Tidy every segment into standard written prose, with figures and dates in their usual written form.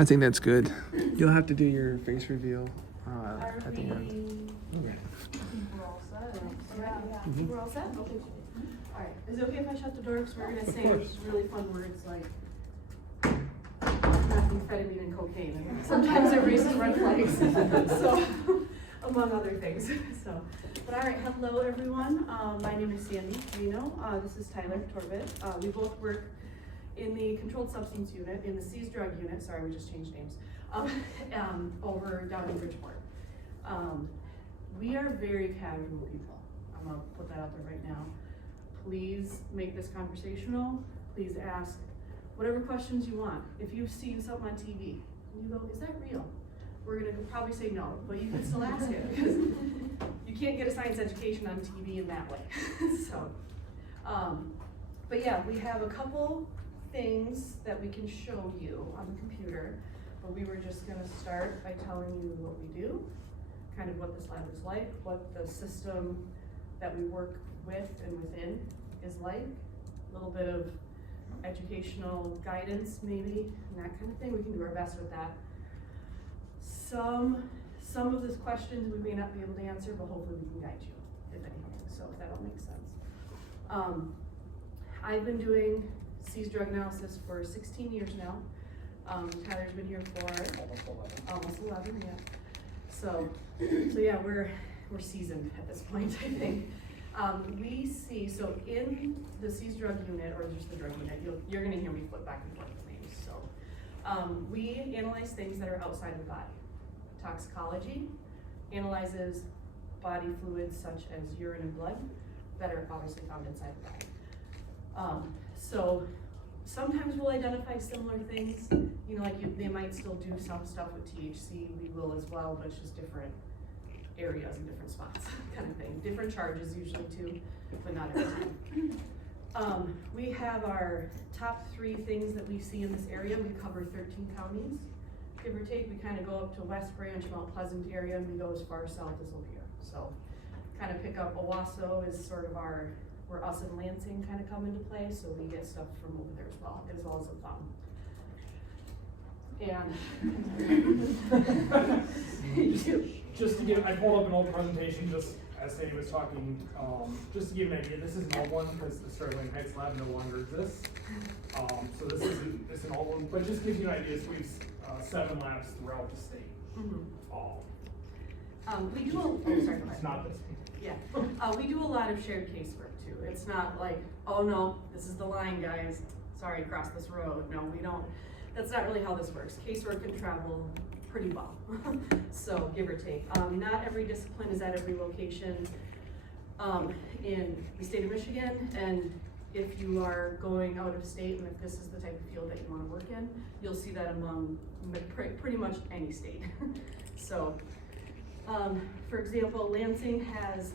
I think that's good. You'll have to do your face reveal at the end. Okay. We're all set. Yeah. We're all set? Okay. All right. Is it okay if I shut the door? Because we're going to say really fun words like methamphetamine and cocaine. And sometimes it raises red flags. So, among other things. So, but all right. Hello, everyone. My name is Sandy Reno. This is Tyler Torbett. We both work in the controlled substance unit, in the seized drug unit. Sorry, we just changed names. Over down in Bridgeport. We are very casual people. I'm gonna put that out there right now. Please make this conversational. Please ask whatever questions you want. If you've seen something on TV and you go, is that real? We're gonna probably say no, but you can still ask it because you can't get a science education on TV in that way. So, but yeah, we have a couple things that we can show you on the computer, but we were just gonna start by telling you what we do, kind of what this lab is like, what the system that we work with and within is like, a little bit of educational guidance maybe, and that kind of thing. We can do our best with that. Some of these questions we may not be able to answer, but hopefully we can guide you, if anything, so if that all makes sense. I've been doing seized drug analysis for 16 years now. Tyler's been here for almost 11, yeah. So yeah, we're seasoned at this point, I think. We see, so in the seized drug unit, or just the drug unit, you're gonna hear me flip back and forth the names. So we analyze things that are outside the body. Toxicology analyzes body fluids such as urine and blood that are obviously found inside the body. So sometimes we'll identify similar things, you know, like they might still do some stuff with THC, we will as well, but it's just different areas and different spots kind of thing. Different charges usually too, but not every time. We have our top 3 things that we see in this area. We cover 13 counties, give or take. We kind of go up to West Branch, Mount Pleasant area, and we go as far south as Lapeer. So kind of pick up Owasso is sort of where us and Lansing kind of come into play, so we get stuff from over there as well as a thumb. And just to give, I pulled up an old presentation just as Sandy was talking, just to give an idea. This is an old one because the Sterling Heights lab no longer exists. So this is an old one, but just gives you an idea. So we have 7 labs throughout the state. We do. Sorry. It's not this. Yeah, we do a lot of shared casework too. It's not like, oh no, this is the line, guys. Sorry, cross this road. No, we don't. That's not really how this works. Casework can travel pretty well, so give or take. Not every discipline is at every location in the state of Michigan, and if you are going out of state and if this is the type of field that you want to work in, you'll see that among pretty much any state. So, for example, Lansing has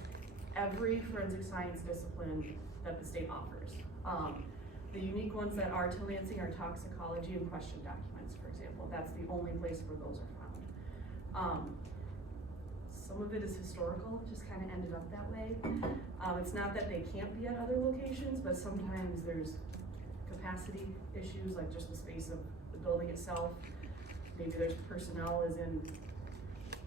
every forensic science discipline that the state offers. The unique ones that are to Lansing are toxicology and question documents, for example. That's the only place where those are found. Some of it is historical, just kind of ended up that way. It's not that they can't be at other locations, but sometimes there's capacity issues, like just the space of the building itself. Maybe there's personnel is in,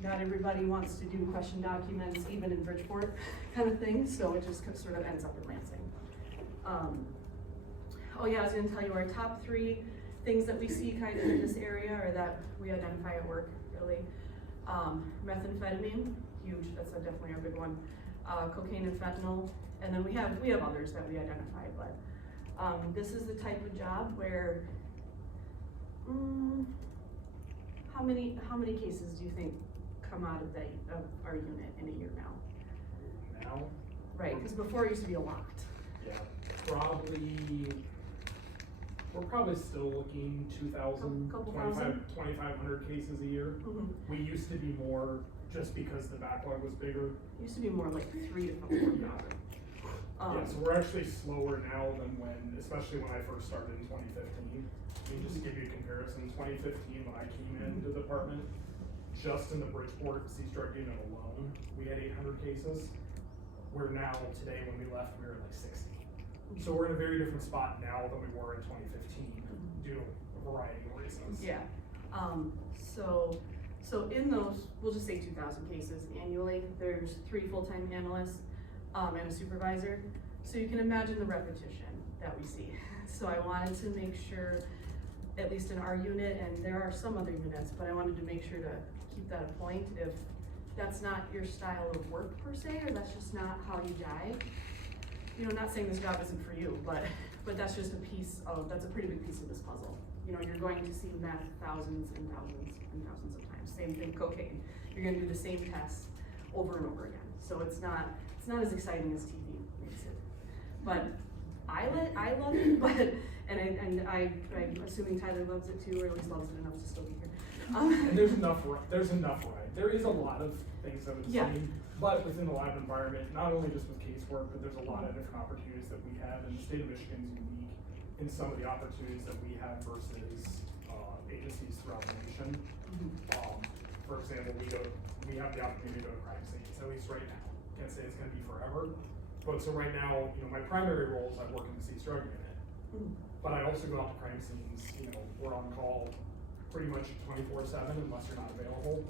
not everybody wants to do question documents, even in Bridgeport kind of thing, so it just sort of ends up in Lansing. Oh yeah, I was gonna tell you our top 3 things that we see kind of in this area, or that we identify at work, really. Methamphetamine, huge, that's definitely our big one. Cocaine and fentanyl, and then we have others that we identify, but this is the type of job where, how many cases do you think come out of our unit in a year now? Now? Right, because before it used to be a lot. Yeah, we're probably still looking 2,000, 2,500 cases a year. We used to be more just because the backlog was bigger. It used to be more like 3 to 4,000. Yeah, so we're actually slower now than especially when I first started in 2015. Just to give you a comparison, 2015 when I came into the department, just in the Bridgeport seized drug unit alone, we had 800 cases. Where now, today, when we left, we were at like 60. So we're in a very different spot now than we were in 2015 due to a variety of reasons. Yeah. So in those, we'll just say 2,000 cases annually, there's 3 full-time analysts and a supervisor. So you can imagine the repetition that we see. So I wanted to make sure, at least in our unit, and there are some other units, but I wanted to make sure to keep that a point. If that's not your style of work per se, or that's just not how you jive, you know, not saying this job isn't for you, but that's just a piece of, that's a pretty big piece of this puzzle. You know, you're going to see meth thousands and thousands and thousands of times. Same thing, cocaine. You're gonna do the same tests over and over again. So it's not as exciting as TV makes it. But I love it, but, and I'm assuming Tyler loves it too, or at least loves it enough to still be here. And there's enough, right? There is a lot of things that we've seen, but within the lab environment, not only just with casework, but there's a lot of different opportunities that we have, and the state of Michigan is unique in some of the opportunities that we have versus agencies throughout the nation. For example, we have the opportunity to go to crime scenes, at least right now. Can't say it's gonna be forever, but so right now, you know, my primary role is I work in the Seized Drug Unit, but I also go out to crime scenes. You know, we're on call pretty much 24/7 unless you're not available.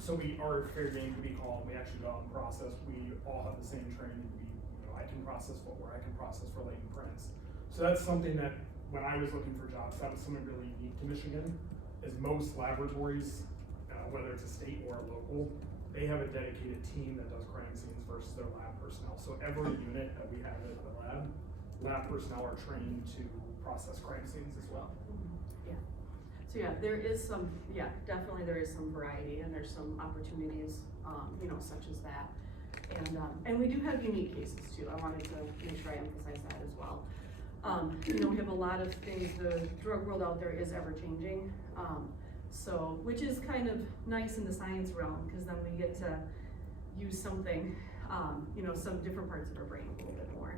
So we are fair game to be called. We actually go out and process. We all have the same training. I can process footwear. I can process for latent prints. So that's something that when I was looking for jobs, that was something really unique to Michigan. Is most laboratories, whether it's a state or a local, they have a dedicated team that does crime scenes versus their lab personnel. So every unit that we have at the lab personnel are trained to process crime scenes as well. So yeah, there is some, definitely there is some variety, and there's some opportunities, you know, such as that. And we do have unique cases too. I wanted to make sure I emphasize that as well. You know, we have a lot of things, the drug world out there is ever changing. So, which is kind of nice in the science realm, because then we get to use something, you know, some different parts of our brain a little bit more.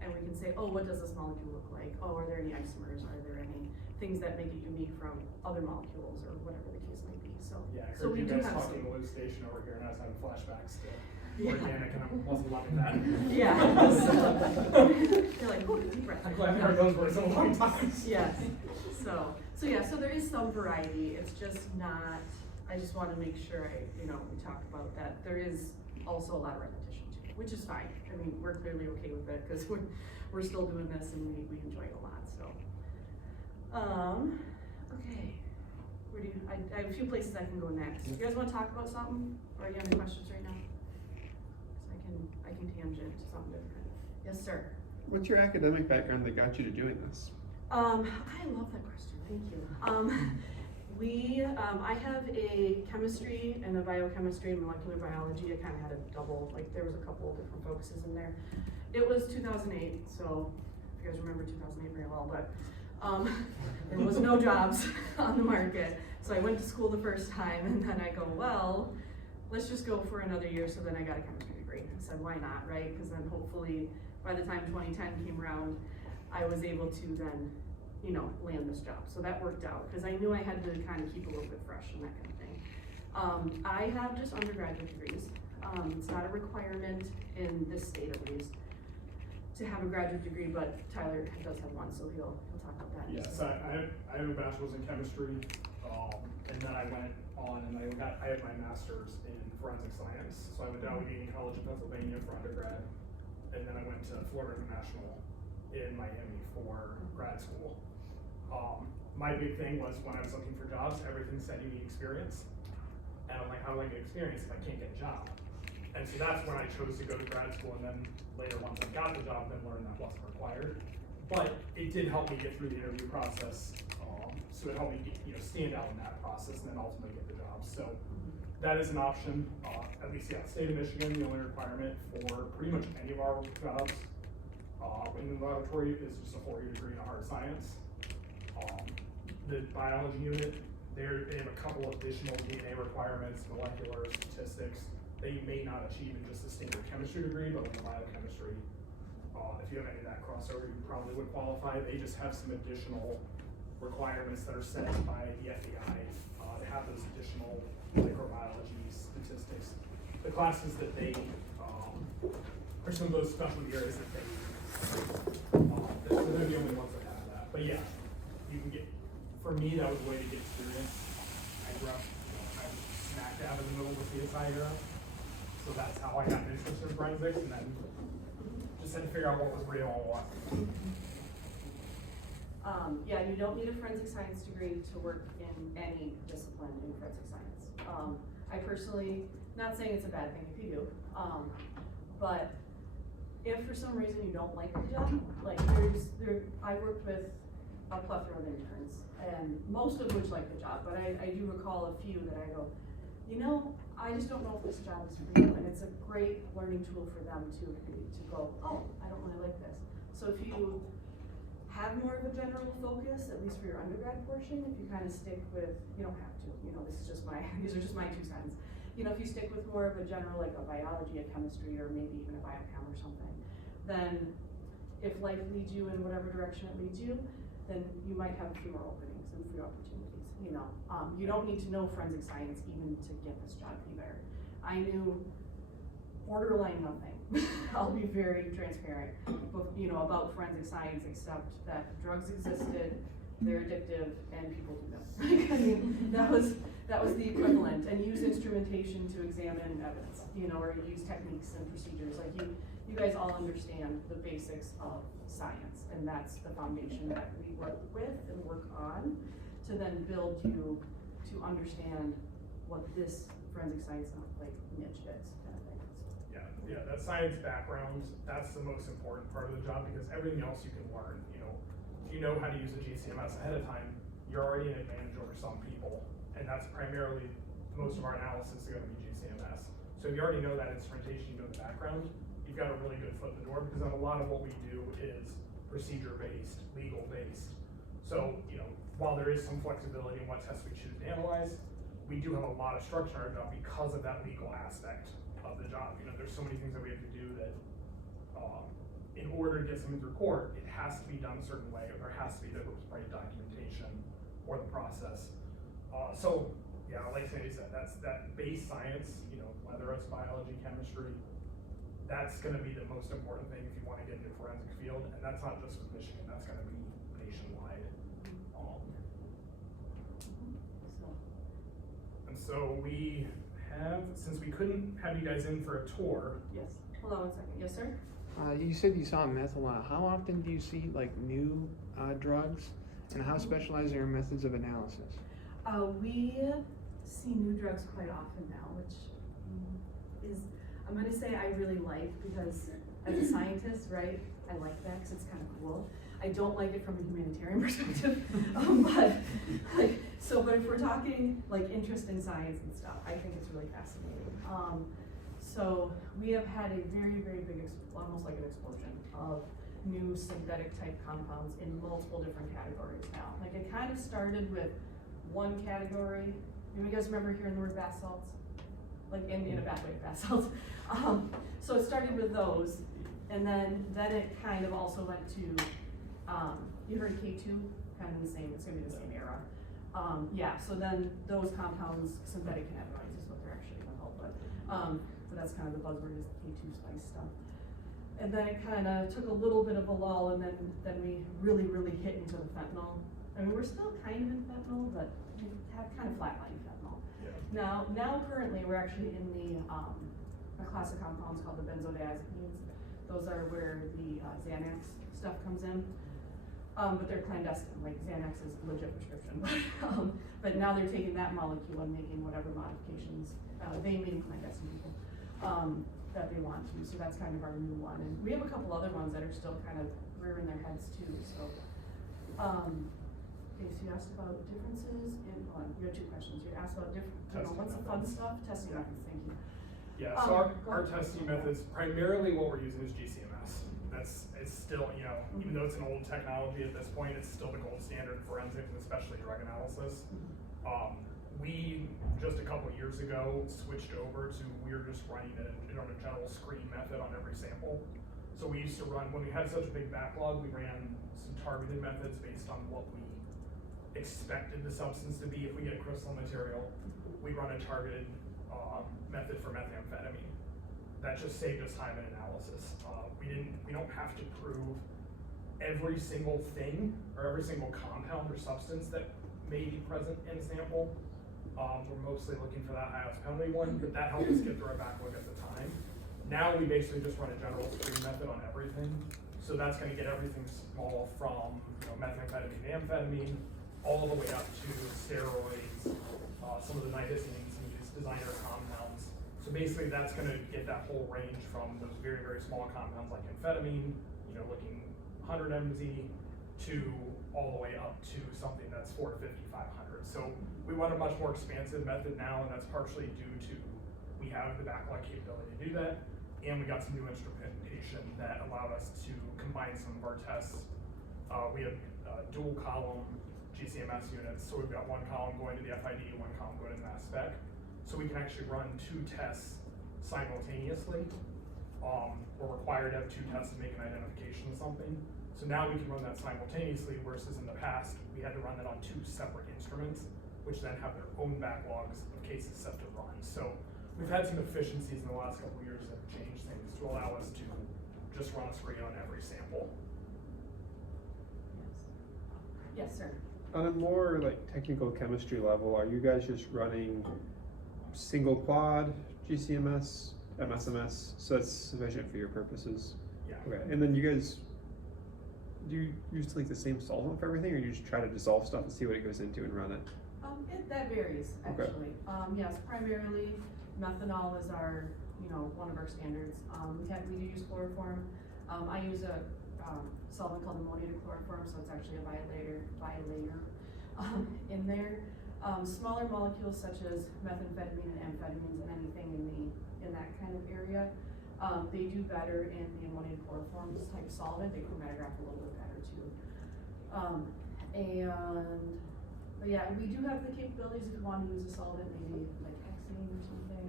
And we can say, oh, what does this molecule look like? Oh, are there any isomers? Are there any things that make it unique from other molecules, or whatever the case may be? So yeah, I so heard we you do guys have talking some. elucidation over here, and I was having flashbacks to organic, and I wasn't loving that. Yeah. You're like, oh, deep breath. I'm glad I heard those words a long time. Yes. So there is some variety. It's just not. I just want to make sure we talked about that. There is also a lot of repetition too, which is fine. I mean, we're clearly okay with it because we're still doing this and we enjoy it a lot. So, okay. Where do I have a few places I can go next. You guys want to talk about something, or you have any questions right now? Because I can tangent to something different. Yes, sir. What's your academic background that got you to doing this? I love that question. Thank you. I have a chemistry and a biochemistry and molecular biology. I kind of had a double, like there was a couple of different focuses in there. It was 2008, so if you guys remember 2008 very well, but there was no jobs on the market. So I went to school the first time, and then I go, well, let's just go for another year. So then I got a chemistry degree. I said, why not, right? Because then hopefully by the time 2010 came around, I was able to then, land this job. So that worked out because I knew I had to kind of keep a little bit fresh and that kind of thing. I have just undergraduate degrees. It's not a requirement in this state at least to have a graduate degree, but Tyler does have one, so he'll talk about that. Yes, I have a bachelor's in chemistry, and then I went on and I have my master's in forensic science. So I went to Allegheny College in Pennsylvania for undergrad, and then I went to Florida International in Miami for grad school. My big thing was when I was looking for jobs, everything said you need experience. And I'm like, how do I get experience if I can't get a job? And so that's when I chose to go to grad school, and then later once I got the job, then learned that wasn't required. But it did help me get through the interview process. So it helped me stand out in that process and then ultimately get the job. So that is an option, at least state of Michigan, the only requirement for pretty much any of our jobs in the laboratory is just a 4-year degree in hard science. The biology unit, they have a couple additional DNA requirements, molecular statistics, that you may not achieve in just a standard chemistry degree, but in the biochemistry, if you have any of that crossover, you probably would qualify. They just have some additional requirements that are set by the FBI to have those additional microbiology statistics. The classes that they, are some of those specialty areas that they're the only ones that have that. But yeah, you can get for me, that was a way to get experience. I grew up, I was smack dab in the middle of the CSI era, so that's how I got an interest in forensics, and then just had to figure out what was real and what wasn't. Yeah, you don't need a forensic science degree to work in any discipline in forensic science. I personally, not saying it's a bad thing if you do, but if for some reason you don't like the job, like I worked with a plethora of interns, and most of which like the job, but I do recall a few that I go, you know, I just don't know if this job is for you, and it's a great learning tool for them to go, oh, I don't really like this. So if you have more of a general focus, at least for your undergrad portion, if you kind of stick with, you don't have to, you know, these are just my 2 cents. You know, if you stick with more of a general, like a biology, a chemistry, or maybe even a biochem or something, then if life leads you in whatever direction it leads you, then you might have a few more openings and few opportunities, you know. You don't need to know forensic science even to get this job either. I knew borderline nothing. I'll be very transparent, you know, about forensic science, except that drugs existed, they're addictive, and people do them. I mean, that was the equivalent, and use instrumentation to examine evidence, you know, or use techniques and procedures. Like you guys all understand the basics of science, and that's the foundation that we work with and work on to then build you to understand what this forensic science like niche is. Yeah, that science background, that's the most important part of the job, because everything else you can learn. You know, if you know how to use a GCMS ahead of time, you're already an advantage over some people, and that's primarily, most of our analysis is going to be GCMS. So if you already know that instrumentation, you know the background, you've got a really good foot in the door, because a lot of what we do is procedure-based, legal-based. So, you know, while there is some flexibility in what tests we choose to analyze, we do have a lot of structure in our job because of that legal aspect of the job. You know, there's so many things that we have to do that in order to get something through court, it has to be done a certain way, or there has to be the right documentation or the process. So yeah, like Sandy said, that's that base science, you know, whether it's biology, chemistry, that's gonna be the most important thing if you wanna get into the forensic field, and that's not just with Michigan, that's gonna be nationwide. And so we have, since we couldn't have you guys in for a tour. Yes, hold on 1 second, yes sir? You said you saw meth a lot. How often do you see like new drugs, and how specialized are your methods of analysis? We see new drugs quite often now, which is, I'm gonna say I really like, because as a scientist, right, I like that because it's kind of cool. I don't like it from a humanitarian perspective, but if we're talking like interest in science and stuff, I think it's really fascinating. So we have had a very, very big, almost like an explosion of new synthetic type compounds in multiple different categories now. Like it kind of started with one category. You guys remember hearing the word bath salts? Like in a bad way, bath salts. So it started with those, and then it kind of also went to, you heard K2, kind of the same, it's gonna be the same era. Yeah, so then those compounds, synthetic cannabinoids is what they're actually called, but that's kind of the buzzword, is the K2 spice stuff. And then it kind of took a little bit of a lull, and then we really, really hit into the fentanyl. I mean, we're still kind of in fentanyl, but we have kind of flatlined fentanyl. Yeah. Now currently we're actually in a class of compounds called the benzodiazepines. Those are where the Xanax stuff comes in. But they're clandestine, like Xanax is legit prescription. But now they're taking that molecule and making whatever modifications, they mean clandestine people, that they want to. So that's kind of our new one. And we have a couple other ones that are still kind of rearing their heads too. So, okay, so you asked about differences in, you had 2 questions. You asked about what's the fun stuff? Testing methods, thank you. Yeah, so our testing methods, primarily what we're using is GCMS. It's still, you know, even though it's an old technology at this point, it's still the gold standard in forensics, and especially drug analysis. We, just a couple years ago, switched over to, we were just running a general screen method on every sample. So we used to run, when we had such a big backlog, we ran some targeted methods based on what we expected the substance to be. If we get a crystal material, we run a targeted method for methamphetamine. That just saved us time in analysis. We don't have to prove every single thing or every single compound or substance that may be present in a sample. We're mostly looking for that highest penalty one, but that helped us get through our backlog at the time. Now we basically just run a general screen method on everything. So that's gonna get everything small from, methamphetamine and amphetamine, all the way up to steroids, some of the nitazines, some of these designer compounds. So basically that's gonna get that whole range from those very, very small compounds like amphetamine, looking 100 mg, to all the way up to something that's 450, 500. So we run a much more expansive method now, and that's partially due to we have the backlog capability to do that, and we got some new instrumentation that allowed us to combine some of our tests. We have dual column GCMS units, so we've got one column going to the FID, one column going to the mass spec. So we can actually run 2 tests simultaneously. We're required to have 2 tests to make an identification of something. So now we can run that simultaneously, versus in the past, we had to run that on 2 separate instruments, which then have their own backlogs of cases set to run. So we've had some efficiencies in the last couple of years that have changed things to allow us to just run a screen on every sample. Yes, sir. On a more technical chemistry level, are you guys just running single quad GCMS, MSMS, so that's sufficient for your purposes? Yeah. Okay, and then you guys, do you use the same solvent for everything, or you just try to dissolve stuff and see what it goes into and run it? That varies, Okay. actually. Yes, primarily methanol is our, one of our standards. We do use chloroform. I use a solvent called ammonia to chloroform, so it's actually a bilayer in there. Smaller molecules such as methamphetamine and amphetamines and anything in that kind of area, they do better in the ammonia to chloroform type solvent. They chromatograph a little bit better too. But yeah, we do have the capabilities if you want to use a solvent, maybe like hexane or something.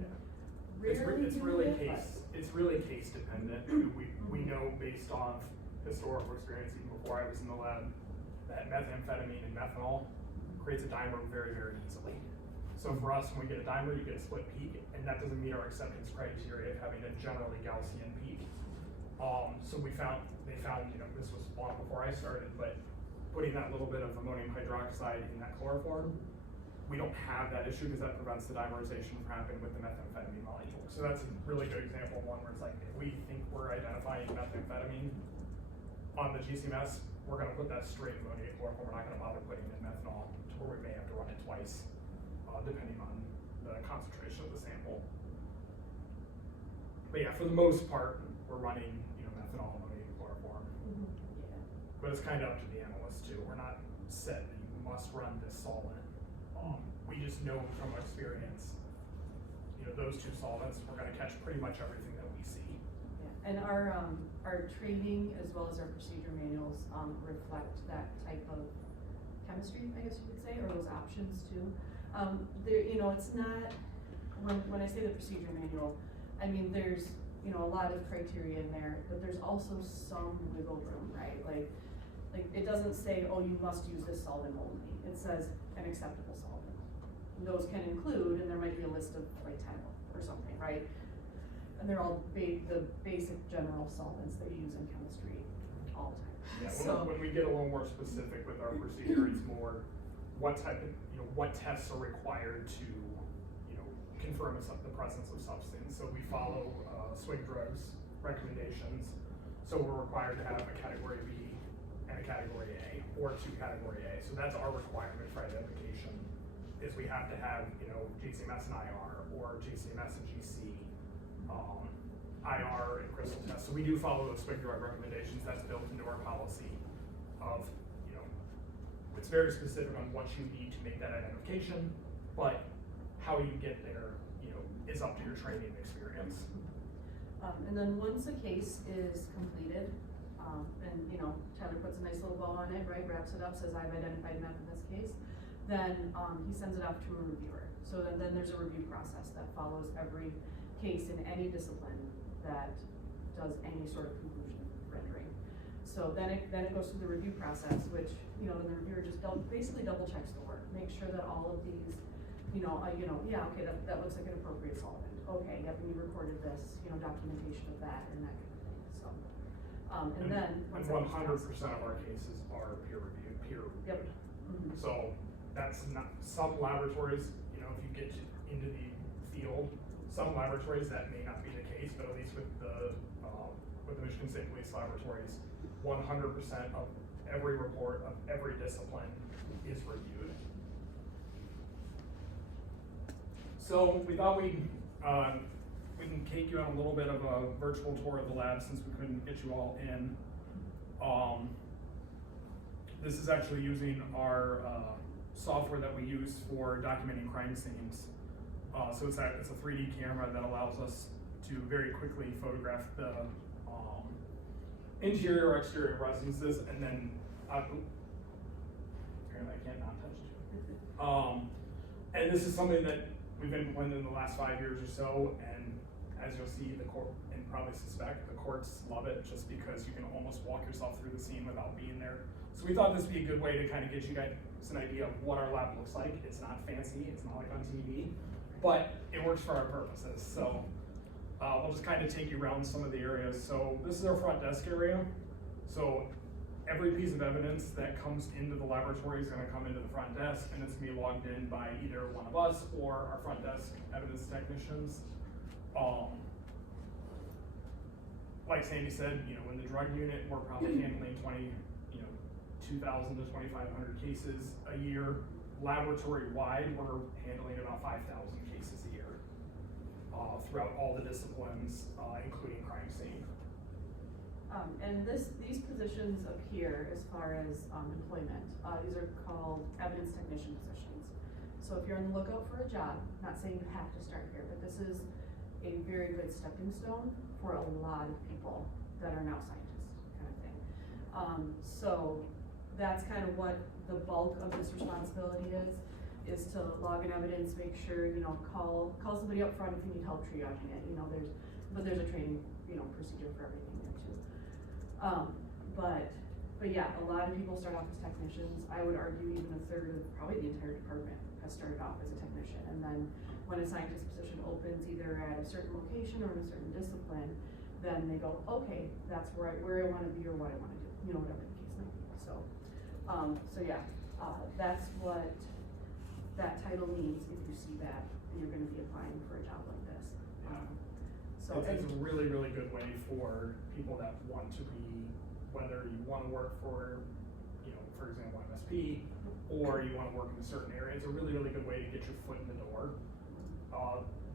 It's really case dependent. We know based on historical experience, even before I was in the lab, that methamphetamine and methanol creates a dimer very, very easily. So for us, when we get a dimer, you get a split peak, and that doesn't meet our acceptance criteria of having a generally Gaussian peak. So they found, this was long before I started, but putting that little bit of ammonium hydroxide in that chloroform, we don't have that issue because that prevents the dimerization from happening with the methamphetamine molecule. So that's a really good example of one where it's if we think we're identifying methamphetamine on the GCMS, we're gonna put that straight in ammonium chloroform. We're not gonna bother putting in methanol to where we may have to run it twice, depending on the concentration of the sample. But yeah, for the most part, we're running, methanol, ammonium chloroform. Yeah. But it's kind of up to the analyst too. We're not set that you must run this solvent. We just know from experience, those 2 solvents, we're gonna catch pretty much everything that we see. Yeah. And our training as well as our procedure manuals reflect that type of chemistry, I guess you could say, or those options too. It's not, when I say the procedure manual, I mean there's a lot of criteria in there, but there's also some wiggle room, right? Like it doesn't say, oh, you must use this solvent only. It says an acceptable solvent. And those can include, and there might be a list of 10 or something, right? And they're all the basic general solvents that you use in chemistry all the time. Yeah, when we get a little more specific with our procedure, it's more what type of, what tests are required to, confirm the presence of substance. So we follow swing drugs recommendations. So we're required to have a category B and a category A, or 2 category A. So that's our requirement for identification, is we have to have, GCMS and IR, or GCMS and GC, IR and crystal tests. So we do follow those swing drug recommendations. That's built into our policy of, it's very specific on what you need to make that identification, but how you get there, is up to your training experience. And then once a case is completed, and Tyler puts a nice little bow on it, right, wraps it up, says I've identified meth in this case, then he sends it off to a reviewer. So then there's a review process that follows every case in any discipline that does any sort of conclusion rendering. So then it goes through the review process, which, the reviewer just basically double checks the work, make sure that all of these, yeah, okay, that looks like an appropriate solvent. Okay, yep, and you recorded this, documentation of that and that kind of thing. So, and then once 100% of our cases are peer reviewed. Yep. Mm-hmm. So that's some laboratories, you know, if you get into the field, some laboratories that may not be the case, but at least with the Michigan State Police Laboratories, 100% of every report of every discipline is reviewed. So we thought we can take you on a little bit of a virtual tour of the lab since we couldn't get you all in. This is actually using our software that we use for documenting crime scenes. So it's a 3D camera that allows us to very quickly photograph the interior or exterior residences, and then apparently I can't not touch it. And this is something that we've implemented in the last 5 years or so, and as you'll see, the court, and probably suspect, the courts love it just because you can almost walk yourself through the scene without being there. So we thought this would be a good way to kind of get you guys an idea of what our lab looks like. It's not fancy, it's not like on TV, but it works for our purposes. So we'll just kind of take you around some of the areas. So this is our front desk area. So every piece of evidence that comes into the laboratory is going to come into the front desk, and it's going to be logged in by either one of us or our front desk evidence technicians. Like Sandy said, you know, in the drug unit, we're probably handling 2,000 to 2,500 cases a year. Laboratory-wide, we're handling about 5,000 cases a year throughout all the disciplines, including crime scene. And these positions up here, as far as employment, these are called evidence technician positions. So if you're on the lookout for a job, not saying you have to start here, but this is a very good stepping stone for a lot of people that are now scientists, kind of thing. So that's kind of what the bulk of this responsibility is to log in evidence, make sure, you know, call somebody up front if you need help triaging it. You know, there's a training, you know, procedure for everything there too. But yeah, a lot of people start off as technicians. I would argue even a third of probably the entire department has started off as a technician, and then when a scientist position opens either at a certain location or in a certain discipline, then they go, okay, that's where I want to be or what I want to do, you know, whatever the case might be. So yeah, that's what that title means if you see that and you're going to be applying for a job like this. So it's a really, really good way for people that want to be, whether you want to work for, you know, for example, MSP, or you want to work in a certain area. It's a really, really good way to get your foot in the door.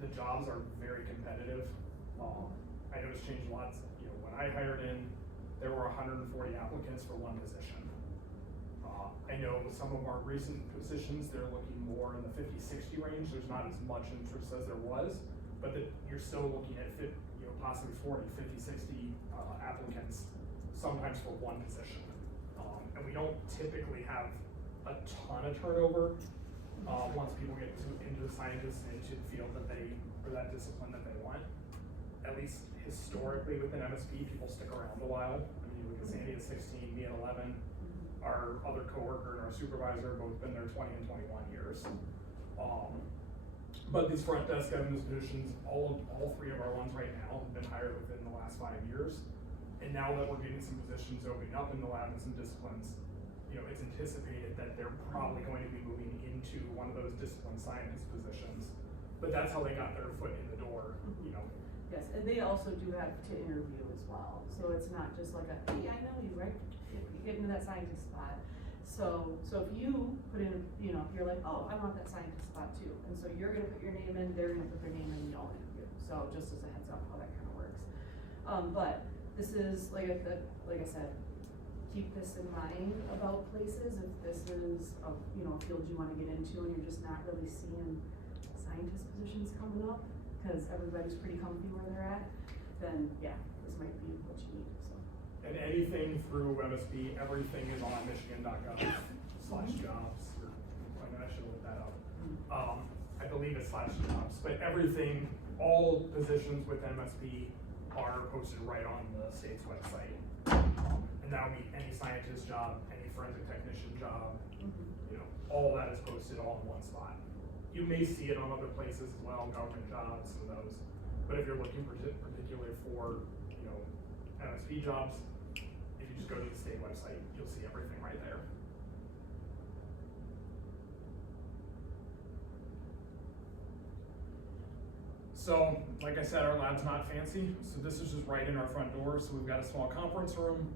The jobs are very competitive. I know it's changed lots. You know, when I hired in, there were 140 applicants for one position. I know some of our recent positions, they're looking more in the 50-60 range. There's not as much interest as there was, but you're still looking at possibly 40, 50, 60 applicants, sometimes for one position. And we don't typically have a ton of turnover once people get into the scientists and into the field that or that discipline that they want. At least historically within MSP, people stick around a while. I mean, you look at Sandy at 16, me at 11. Our other coworker and our supervisor both been there 20 and 21 years. But these front desk evidence positions, all three of our ones right now have been hired within the last 5 years. And now that we're getting some positions opening up in the lab and some disciplines, you know, it's anticipated that they're probably going to be moving into one of those discipline scientist positions. But that's how they got their foot in the door, you know. Yes, and they also do have to interview as well. So it's not just like hey, I know you, right? If you get into that scientist spot. So if you put in, you know, if you're like, oh, I want that scientist spot too. And so you're going to put your name in, they're going to put their name in, and y'all interview. So just as a heads up how that kind of works. But this is, like I said, keep this in mind about places. If this is a field you want to get into and you're just not really seeing scientist positions coming up because everybody's pretty comfy where they're at, then yeah, this might be what you need. So. And anything through MSP, everything is on michigan.gov/jobs. I should look that up. I believe it's /jobs, but everything, all positions with MSP are posted right on the state's website. And that would be any scientist job, any forensic technician job, you know, all that is posted all in one spot. You may see it on other places as well, government jobs and those. But if you're looking particularly for, you know, MSP jobs, if you just go to the state website, you'll see everything right there. So, like I said, our lab's not fancy, so this is just right in our front door, so we've got a small conference room,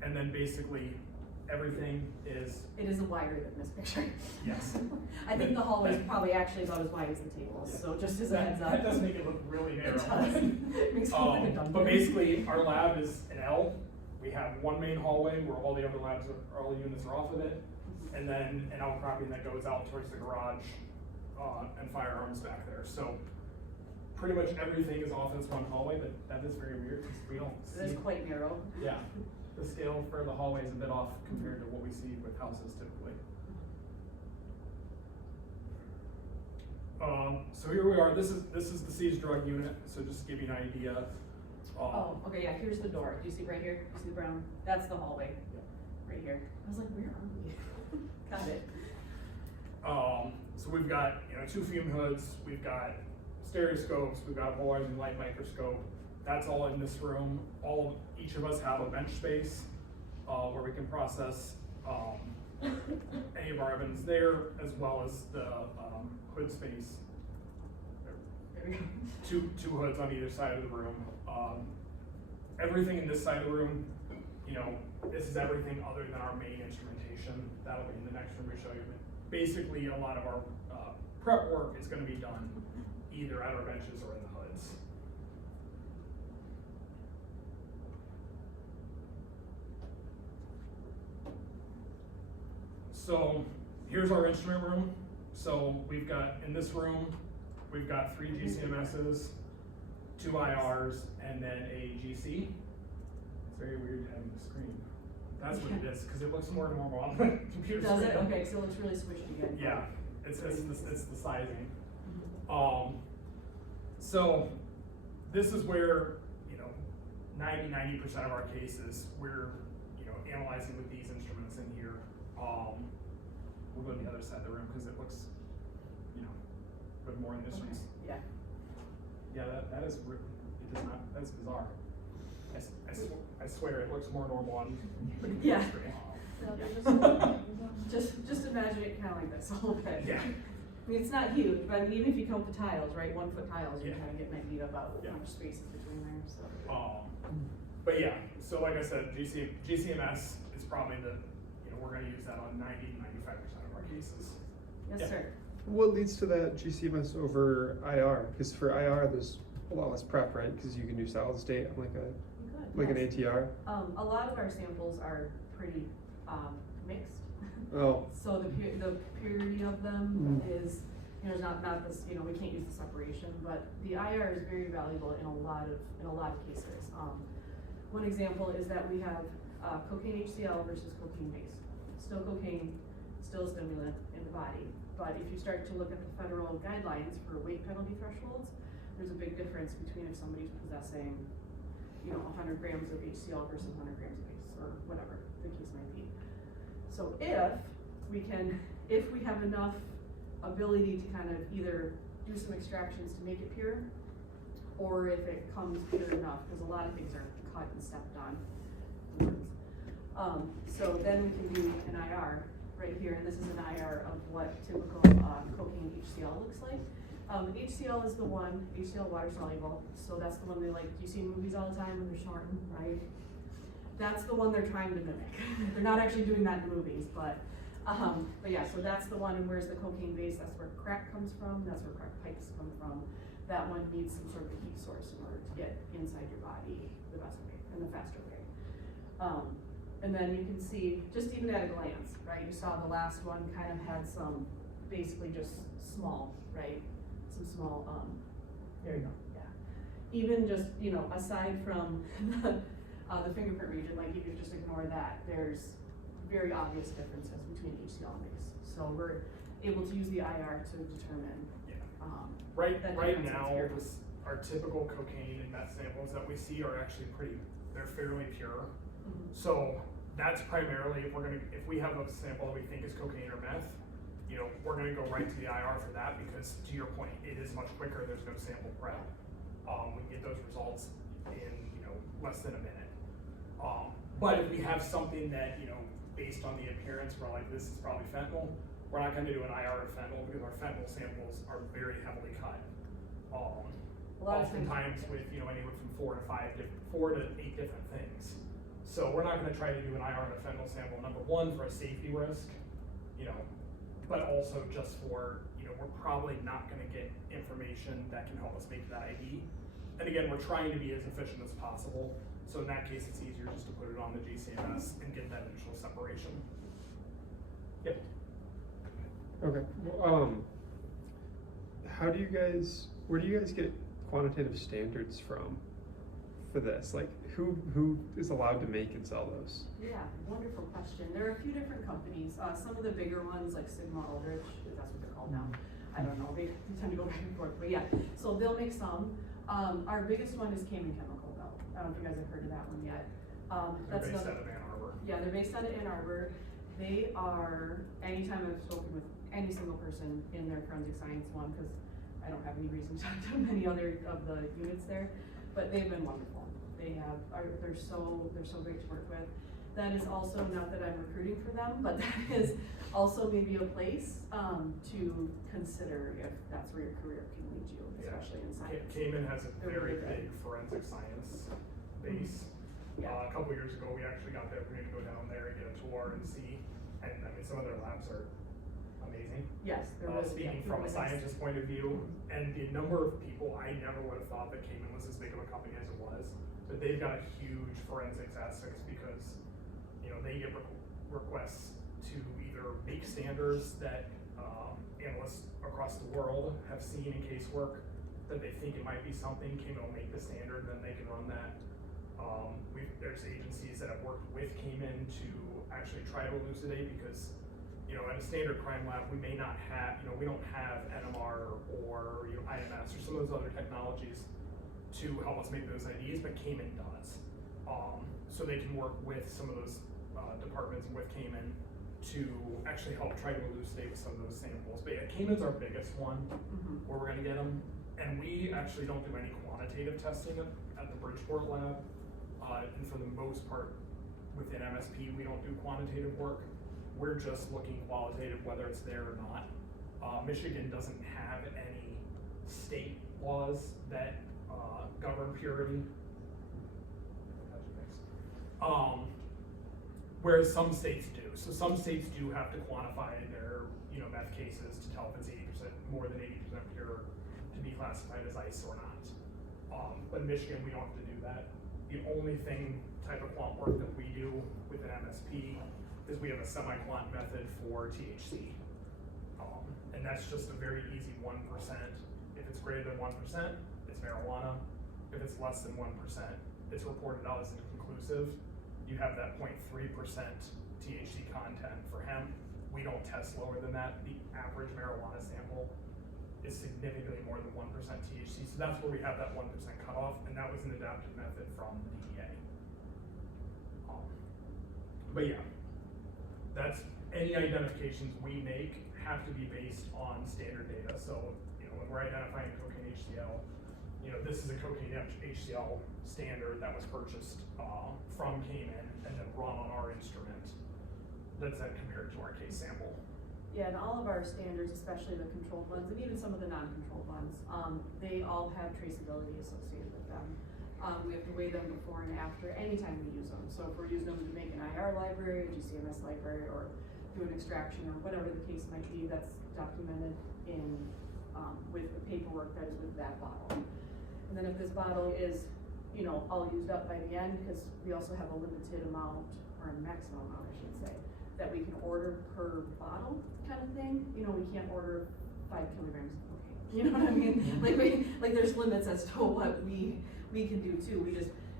and then basically everything is, It is wider than this picture. yes. I think the hallway is probably actually about as wide as the tables, so just as a heads up. That does make it look really It narrow. does. It makes it look like a dungeon. But basically, our lab is an L. We have one main hallway where all the other labs are, all the units are off of it, and then an L cropping that goes out towards the garage, and firearms back there. So pretty much everything is off this one hallway, but that is very weird because we don't It is see. quite narrow. Yeah, the scale for the hallway is a bit off compared to what we see with houses typically. So here we are. This is the seized drug unit. So just to give you an idea. Oh, okay, yeah, here's the door. Do you see right here? You see the brown? That's the hallway. Right here. I was like, where are we? Got it. So we've got, 2 fume hoods, we've got stereoscopes, we've got a polarizing light microscope. That's all in this room. Each of us have a bench space where we can process any of our evidence there, as well as the hood space. There we go. Two hoods on either side of the room. Everything in this side of the room, this is everything other than our main instrumentation. That'll be in the next room we show you. But basically, a lot of our prep work is going to be done either at our benches or in the hoods. So here's our instrument room. So we've got, in this room, we've got 3 GCMSs, 2 IRs, and then a GC. It's very weird having the screen. That's what it is, because it looks more normal on the computer Does screen. it? Okay, so it looks really squishy again. Yeah, it's the sizing. So this is where, 90% of our cases, we're, analyzing with these instruments in here. We'll go to the other side of the room because it looks, but more in this Okay. room. Yeah. Yeah, that is, it does not, that's bizarre. I swear it looks more normal on the computer Yeah. screen. Just imagine it kind of like this a little bit. Yeah. I mean, it's not huge, but I mean, even if you count the tiles, right, 1 foot tiles, you Yeah. kind of get an idea about Yeah. how much space is between there, so. But yeah, so like I said, GCMS is probably we're gonna use that on 90-95% of our cases. Yes, Yeah. sir. What leads to that GCMS over IR? Because for IR, there's a lot less prep, right? Because you can do solid state on like an Yes. ATR. A lot of our samples are pretty, mixed. Oh, So the purity of them Mm. is, not this, we can't use the separation, but the IR is very valuable in a lot of cases. One example is that we have cocaine HCl versus cocaine base. Still cocaine, still a stimulant in the body, but if you start to look at the federal guidelines for weight penalty thresholds, there's a big difference between if somebody's possessing, 100 grams of HCl versus 100 grams of base, or whatever the case might be. So if we have enough ability to kind of either do some extractions to make it pure, or if it comes pure enough, because a lot of things are cut and stepped on. So then we can do an IR right here, and this is an IR of what typical cocaine HCl looks like. HCl is the one, HCl water soluble, so that's the one you see in movies all the time when they're snorting, right? That's the one they're trying to mimic. They're not actually doing that in movies, but yeah, so that's the one, and where's the cocaine base? That's where crack comes from, that's where crack pipes come from. That one needs some sort of a heat source in order to get inside your body the best way, and the faster way. And then you can see, just even at a glance, right? You saw the last one kind of had some, basically just small, right? Some small, there you go, yeah. Even just, aside from the fingerprint region, if you just ignore that, there's very obvious differences between HCl and base. So we're able to use the IR to determine. Yeah. That Right difference now, is here. our typical cocaine and meth samples that we see are actually they're fairly pure. Mhm. So that's primarily, if we have a sample that we think is cocaine or meth, we're gonna go right to the IR for that because, to your point, it is much quicker, there's no sample prep. We get those results in, less than a minute. But if we have something that, based on the appearance, we're like, this is probably fentanyl, we're not gonna do an IR of fentanyl because our fentanyl samples are very heavily cut. A lot of oftentimes times- with, anywhere from 4 to 8 different things. So we're not gonna try to do an IR and a fentanyl sample, number one, for a safety risk, but also just for, we're probably not gonna get information that can help us make that ID. And again, we're trying to be as efficient as possible. So in that case, it's easier just to put it on the GCMS and get that initial separation. Yep. Okay, where do you guys get quantitative standards from for this? Like, who is allowed to make and sell those? Yeah, wonderful question. There are a few different companies. Some of the bigger ones, like Sigma Aldrich, if that's what they're called now. I don't know, they tend to go back and forth, but yeah. So they'll make some. Our biggest one is Chem Chemical, though. I don't know if you guys have heard of that one yet. They're based out of Ann Arbor. Yeah, they're based out of Ann Arbor. They are, anytime I've spoken with any single person in their forensic science one, because I don't have any reason to talk to many other of the units there, but they've been wonderful. They're so great to work with. That is also, not that I'm recruiting for them, but that is also maybe a place to consider if that's where your career can lead you, especially in science. Cayman has a They're very really good. big forensic science base. Yeah. A couple years ago, we actually got the opportunity to go down there and get a tour and see, and some of their labs are amazing. Yes, they're really, Speaking from a scientist's point of view, and the number of people, I never would have thought that Cayman was as big of a company as it was, but they've got a huge forensics aspects because, they get requests to either make standards that analysts across the world have seen in casework, that they think it might be something, Cayman will make the standard, then they can run that. There's agencies that have worked with Cayman to actually try to elucidate because, at a standard crime lab, we may not have, we don't have NMR or, IMS or some of those other technologies to help us make those IDs, but Cayman does. So they can work with some of those departments with Cayman to actually help try to elucidate with some of those samples. But yeah, Cayman's our biggest one where we're gonna get them. And we actually don't do any quantitative testing at the Bridgeport lab. And for the most part, within MSP, we don't do quantitative work. We're just looking qualitative, whether it's there or not. Michigan doesn't have any state laws that govern purity. Whereas some states do. So some states do have to quantify their, meth cases to tell if it's 80%, more than 80% pure to be classified as ice or not. But in Michigan, we don't have to do that. The only type of quant work that we do with an MSP is we have a semi-quant method for THC. And that's just a very easy 1%. If it's greater than 1%, it's marijuana. If it's less than 1%, it's reported out as inconclusive. You have that 0.3% THC content for hemp. We don't test lower than that. The average marijuana sample is significantly more than 1% THC. So that's where we have that 1% cutoff, and that was an adaptive method from the DEA. But yeah, that's any identifications we make have to be based on standard data. So, when we're identifying cocaine HCl, this is a cocaine HCl standard that was purchased from Cayman and then run on our instrument. That's then compared to our case sample. Yeah, and all of our standards, especially the controlled ones, and even some of the non-controlled ones, they all have traceability associated with them. We have to weigh them before and after anytime we use them. So if we're using them to make an IR library, a GCMS library, or do an extraction, or whatever the case might be, that's documented in with the paperwork that is with that bottle. And then if this bottle is, all used up by the end, because we also have a limited amount, or a maximum amount, I should say, that we can order per bottle kind of thing. We can't order 5 kilograms of cocaine. You know what I mean? Like there's limits as to what we can do too.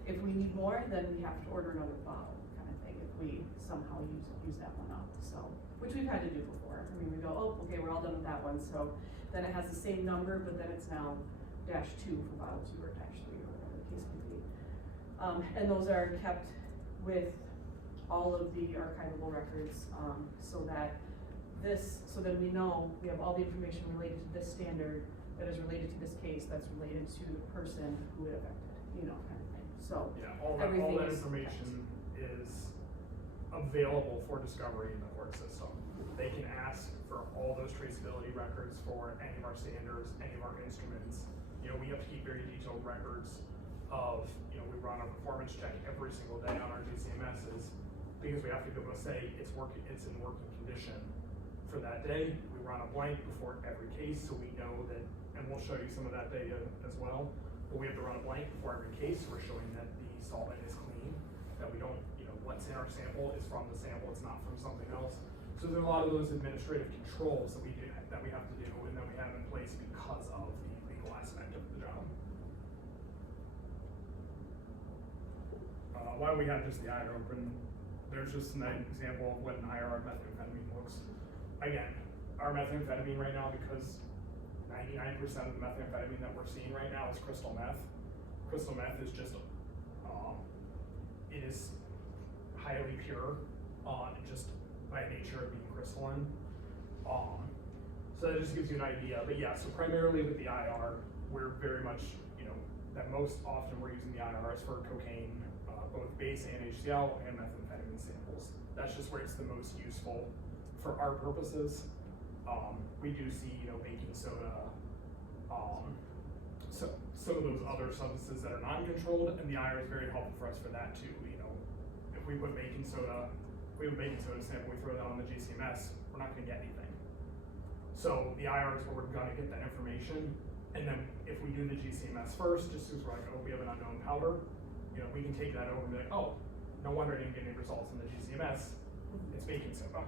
If we need more, then we have to order another bottle kind of thing if we somehow use that one up. So, which we've had to do before. I mean, we go, oh, okay, we're all done with that one. So then it has the same number, but then it's now -2 for bottle 2 or -3 or whatever the case may be. And those are kept with all of the archivable records, so that we know we have all the information related to this standard that is related to this case, that's related to the person who it affected, kind of thing. So yeah, all that information is available for discovery in the court system. They can ask for all those traceability records for any of our standards, any of our instruments. You know, we have to keep very detailed records of, you know, we run a performance check every single day on our GCMSs because we have to be able to say it's in working condition for that day. We run a blank before every case so we know that, and we'll show you some of that data as well, but we have to run a blank before every case. We're showing that the solvent is clean, that we don't, you know, what's in our sample is from the sample, it's not from something else. So there's a lot of those administrative controls that we have to do and that we have in place because of the legal aspect of the job. Why we have just the IR open, there's just an example of what an IR methamphetamine looks. Again, our methamphetamine right now, because 99% of the methamphetamine that we're seeing right now is crystal meth. Crystal meth is just, it is highly pure, just by nature of being crystalline. So that just gives you an idea, but yeah, so primarily with the IR, we're very much, you know, that most often we're using the IRs for cocaine, both base and HCl and methamphetamine samples. That's just where it's the most useful for our purposes. We do see, you know, baking soda, so some of those other substances that are non-controlled, and the IR is very helpful for us for that too. You know, if we put baking soda, we have a baking soda sample, we throw that on the GCMS, we're not gonna get anything. So the IR is where we're gonna get that information, and then if we do the GCMS first, just as we're like, oh, we have an unknown powder, you know, we can take that over and be like, oh, no wonder I didn't get any results in the GCMS, it's baking soda.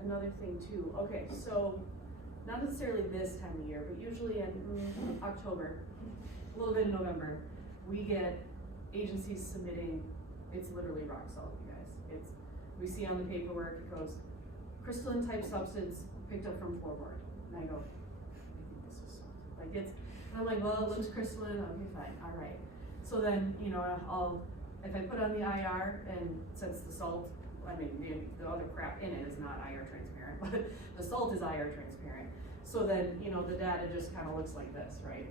Another thing too, okay, so not necessarily this time of year, but usually in October, a little bit in November, we get agencies submitting, it's literally rock solid, you guys. We see on the paperwork, it goes, crystalline type substance picked up from floorboard. And I go, I think this is salt. Like and I'm like, well, it looks crystalline, okay, fine, all right. So then, you know, if I put on the IR, and since the salt, I mean, the other crap in it is not IR transparent, but the salt is IR transparent. So then, you know, the data just kind of looks like this, right?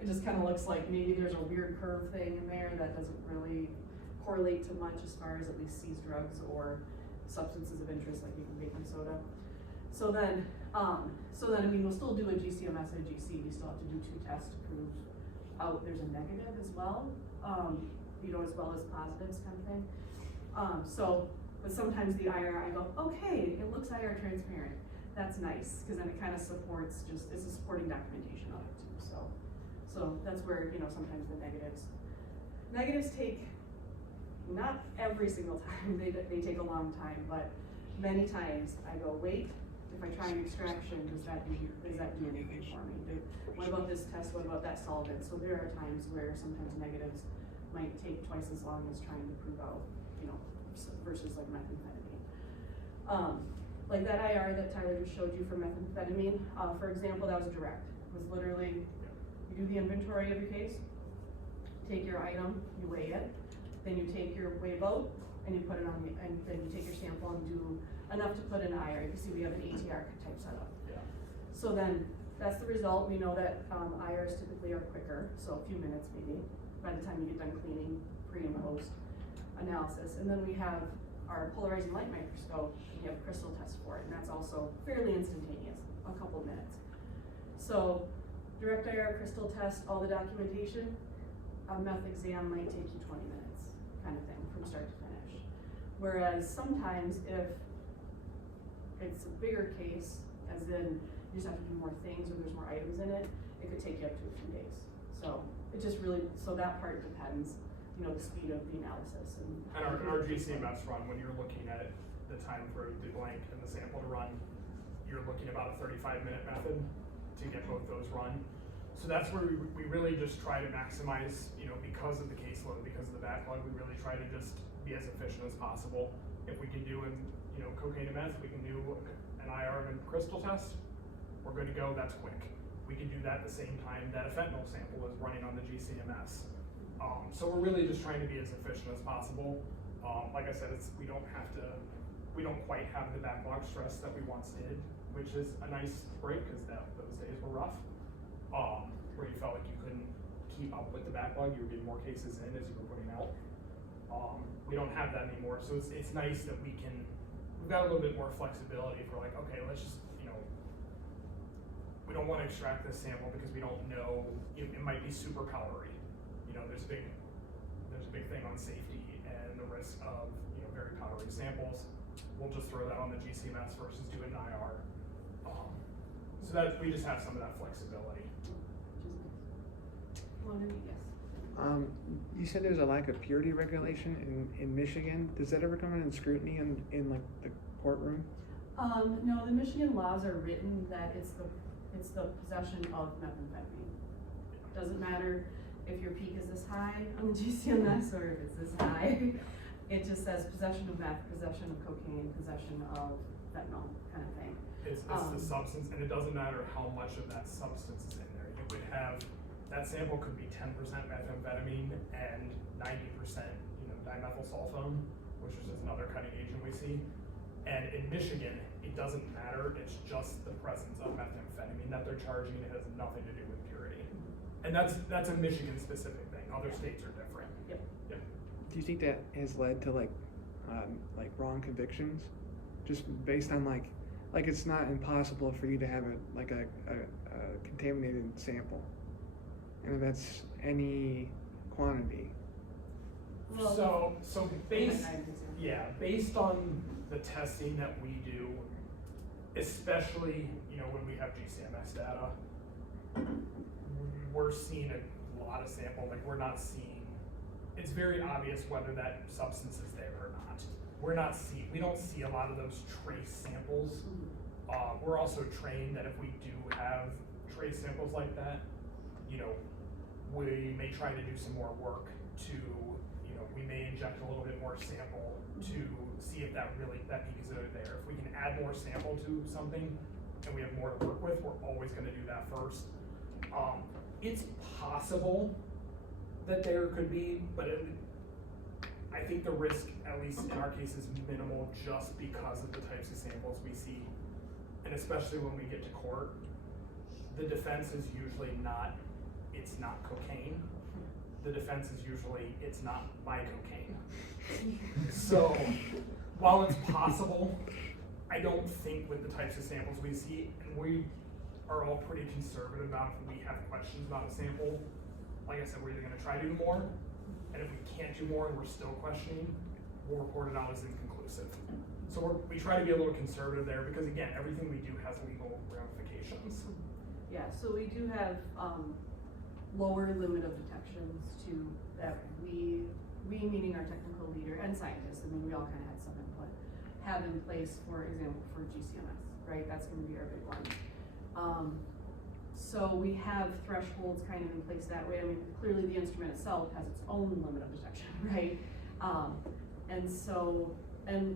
It just kind of looks like maybe there's a weird curve thing in there that doesn't really correlate to much as far as at least seized drugs or substances of interest like even baking soda. So then, I mean, we'll still do a GCMS and a GC. We still have to do 2 tests to prove out there's a negative as well, you know, as well as positives kind of thing. But sometimes the IR, I go, okay, it looks IR transparent. That's nice, because then it kind of supports it's a supporting documentation of it too. So that's where, you know, sometimes the negatives take, not every single time, they take a long time, but many times I go, wait, if I try an extraction, does that do anything for me? What about this test, what about that solvent? So there are times where sometimes negatives might take twice as long as trying to prove out, you know, versus like methamphetamine. Like that IR that Tyler just showed you for methamphetamine, for example, that was direct. It was literally, you do the inventory of your case, take your item, you weigh it, then you take your weigh boat and you put it on and then you take your sample and do enough to put in IR. You can see we have an ATR type setup. Yeah. So then that's the result. We know that IRs typically are quicker, so a few minutes maybe by the time you get done cleaning, pre and post analysis. And then we have our polarizing light microscope, and you have a crystal test for it, and that's also fairly instantaneous, a couple minutes. So direct IR crystal test, all the documentation, a meth exam might take you 20 minutes, kind of thing, from start to finish. Whereas sometimes if it's a bigger case, as in you just have to do more things or there's more items in it, it could take you up to a few days. So it just really, so that part depends, you know, the speed of the analysis. And our GCMS run, when you're looking at it, the time for the blank and the sample to run, you're looking about a 35-minute method to get both those run. So that's where we really just try to maximize, you know, because of the caseload, because of the backlog, we really try to just be as efficient as possible. If we can do you know, cocaine and meth, we can do an IR and crystal test, we're good to go, that's quick. We can do that at the same time that a fentanyl sample is running on the GCMS. So we're really just trying to be as efficient as possible. Like I said, we don't quite have the backlog stress that we once did, which is a nice break because those days were rough. Where you felt like you couldn't keep up with the backlog, you were getting more cases in as you were putting out. We don't have that anymore, so it's nice that we've got a little bit more flexibility for like, okay, let's just, you know, we don't want to extract this sample because we don't know, it might be super powdery. There's a big thing on safety and the risk of, very powdery samples. We'll just throw that on the GCMS versus do an IR. So that we just have some of that flexibility. Yes. You said there's a lack of purity regulation in Michigan. Does that ever come in scrutiny in like the courtroom? No, the Michigan laws are written that it's the possession of methamphetamine. Doesn't matter if your peak is this high on the GCMS or if it's this high. It just says possession of meth, possession of cocaine, possession of fentanyl, kind of thing. It's the substance, and it doesn't matter how much of that substance is in there. You would have, that sample could be 10% methamphetamine and 90%, dimethyl sulfone, which is just another cutting agent we see. And in Michigan, it doesn't matter, it's just the presence of methamphetamine that they're charging. It has nothing to do with purity. And that's a Michigan specific thing. Other states are different. Yep. Yep. Do you think that has led to like wrong convictions, just based on like it's not impossible for you to have a contaminated sample, and if that's any quantity? Well, So based on the testing that we do, especially when we have GCMS data, we're seeing a lot of sample. Like we're not seeing. It's very obvious whether that substance is there or not. We don't see a lot of those trace samples. We're also trained that if we do have trace samples like that, we may try to do some more work to, we may inject a little bit more sample to see if that peak is there. If we can add more sample to something and we have more to work with, we're always gonna do that first. It's possible that there could be, but I think the risk, at least in our case, is minimal just because of the types of samples we see. And especially when we get to court, the defense is usually not, it's not cocaine. The defense is usually, it's not my cocaine. So, while it's possible, I don't think with the types of samples we see, and we are all pretty conservative about if we have questions about a sample, like I said, we're either gonna try to do more, and if we can't do more and we're still questioning, we'll report it out as inconclusive. So we try to be a little conservative there because again, everything we do has legal ramifications. Yeah, so we do have lower limit of detections to that we meaning our technical leader and scientists, I mean we all kind of had some input, have in place, for example, for GCMS, right? That's going to be our big one. So we have thresholds kind of in place that way. I mean, clearly the instrument itself has its own limit of detection, right?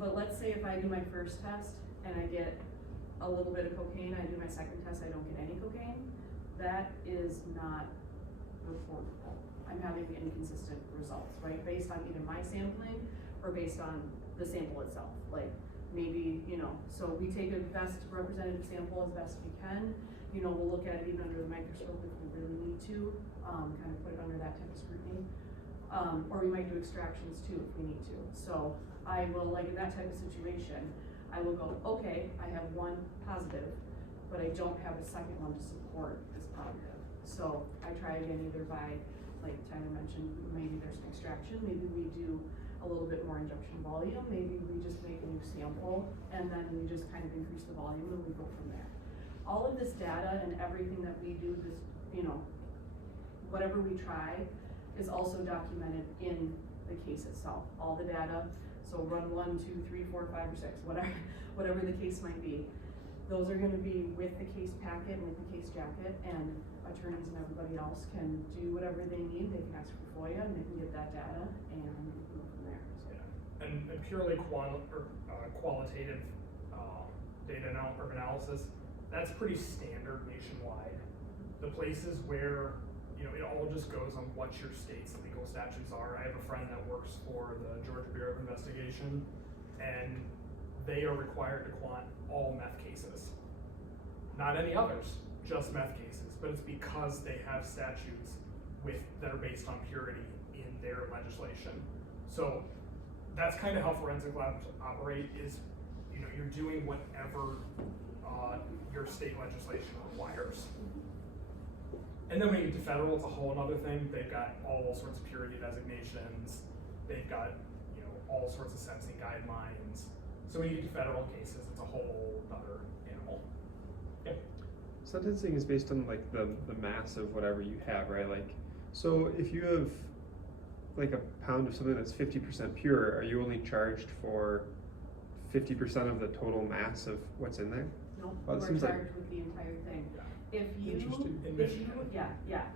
But let's say if I do my first test and I get a little bit of cocaine, I do my second test, I don't get any cocaine, that is not reportable. I'm having inconsistent results, right? Based on either my sampling or based on the sample itself. Like maybe, so we take a best representative sample as best we can. We'll look at it even under the microscope if we really need to, kind of put it under that type of scrutiny. Or we might do extractions too if we need to. So I will, like in that type of situation, I will go, okay, I have one positive, but I don't have a second one to support this positive. So I try again either by, like Tyler mentioned, maybe there's an extraction, maybe we do a little bit more injection volume, maybe we just make a new sample, and then we just kind of increase the volume and we go from there. All of this data and everything that we do, this, whatever we try, is also documented in the case itself. All the data, so run 1, 2, 3, 4, 5, or 6, whatever the case might be. Those are going to be with the case packet and with the case jacket, and attorneys and everybody else can do whatever they need. They can ask for FOIA and they can get that data and go from there. So. Yeah. And purely qualitative data analysis, that's pretty standard nationwide. The places where it all just goes on what your state's legal statutes are. I have a friend that works for the Georgia Bureau of Investigation, and they are required to quant all meth cases. Not any others, just meth cases, but it's because they have statutes that are based on purity in their legislation. So that's kind of how forensic labs operate is, you're doing whatever your state legislation requires. And then when you get to federal, it's a whole other thing. They've got all sorts of purity designations. They've got, you know, all sorts of sensing guidelines. So when you get to federal cases, it's a whole other animal. Yep. Sentencing is based on like the mass of whatever you have, right? Like, so if you have like a pound of something that's 50% pure, are you only charged for 50% of the total mass of what's in there? No, Well, it we're seems charged like- with the entire thing. Yeah. If you, Interesting. In if Michigan. you,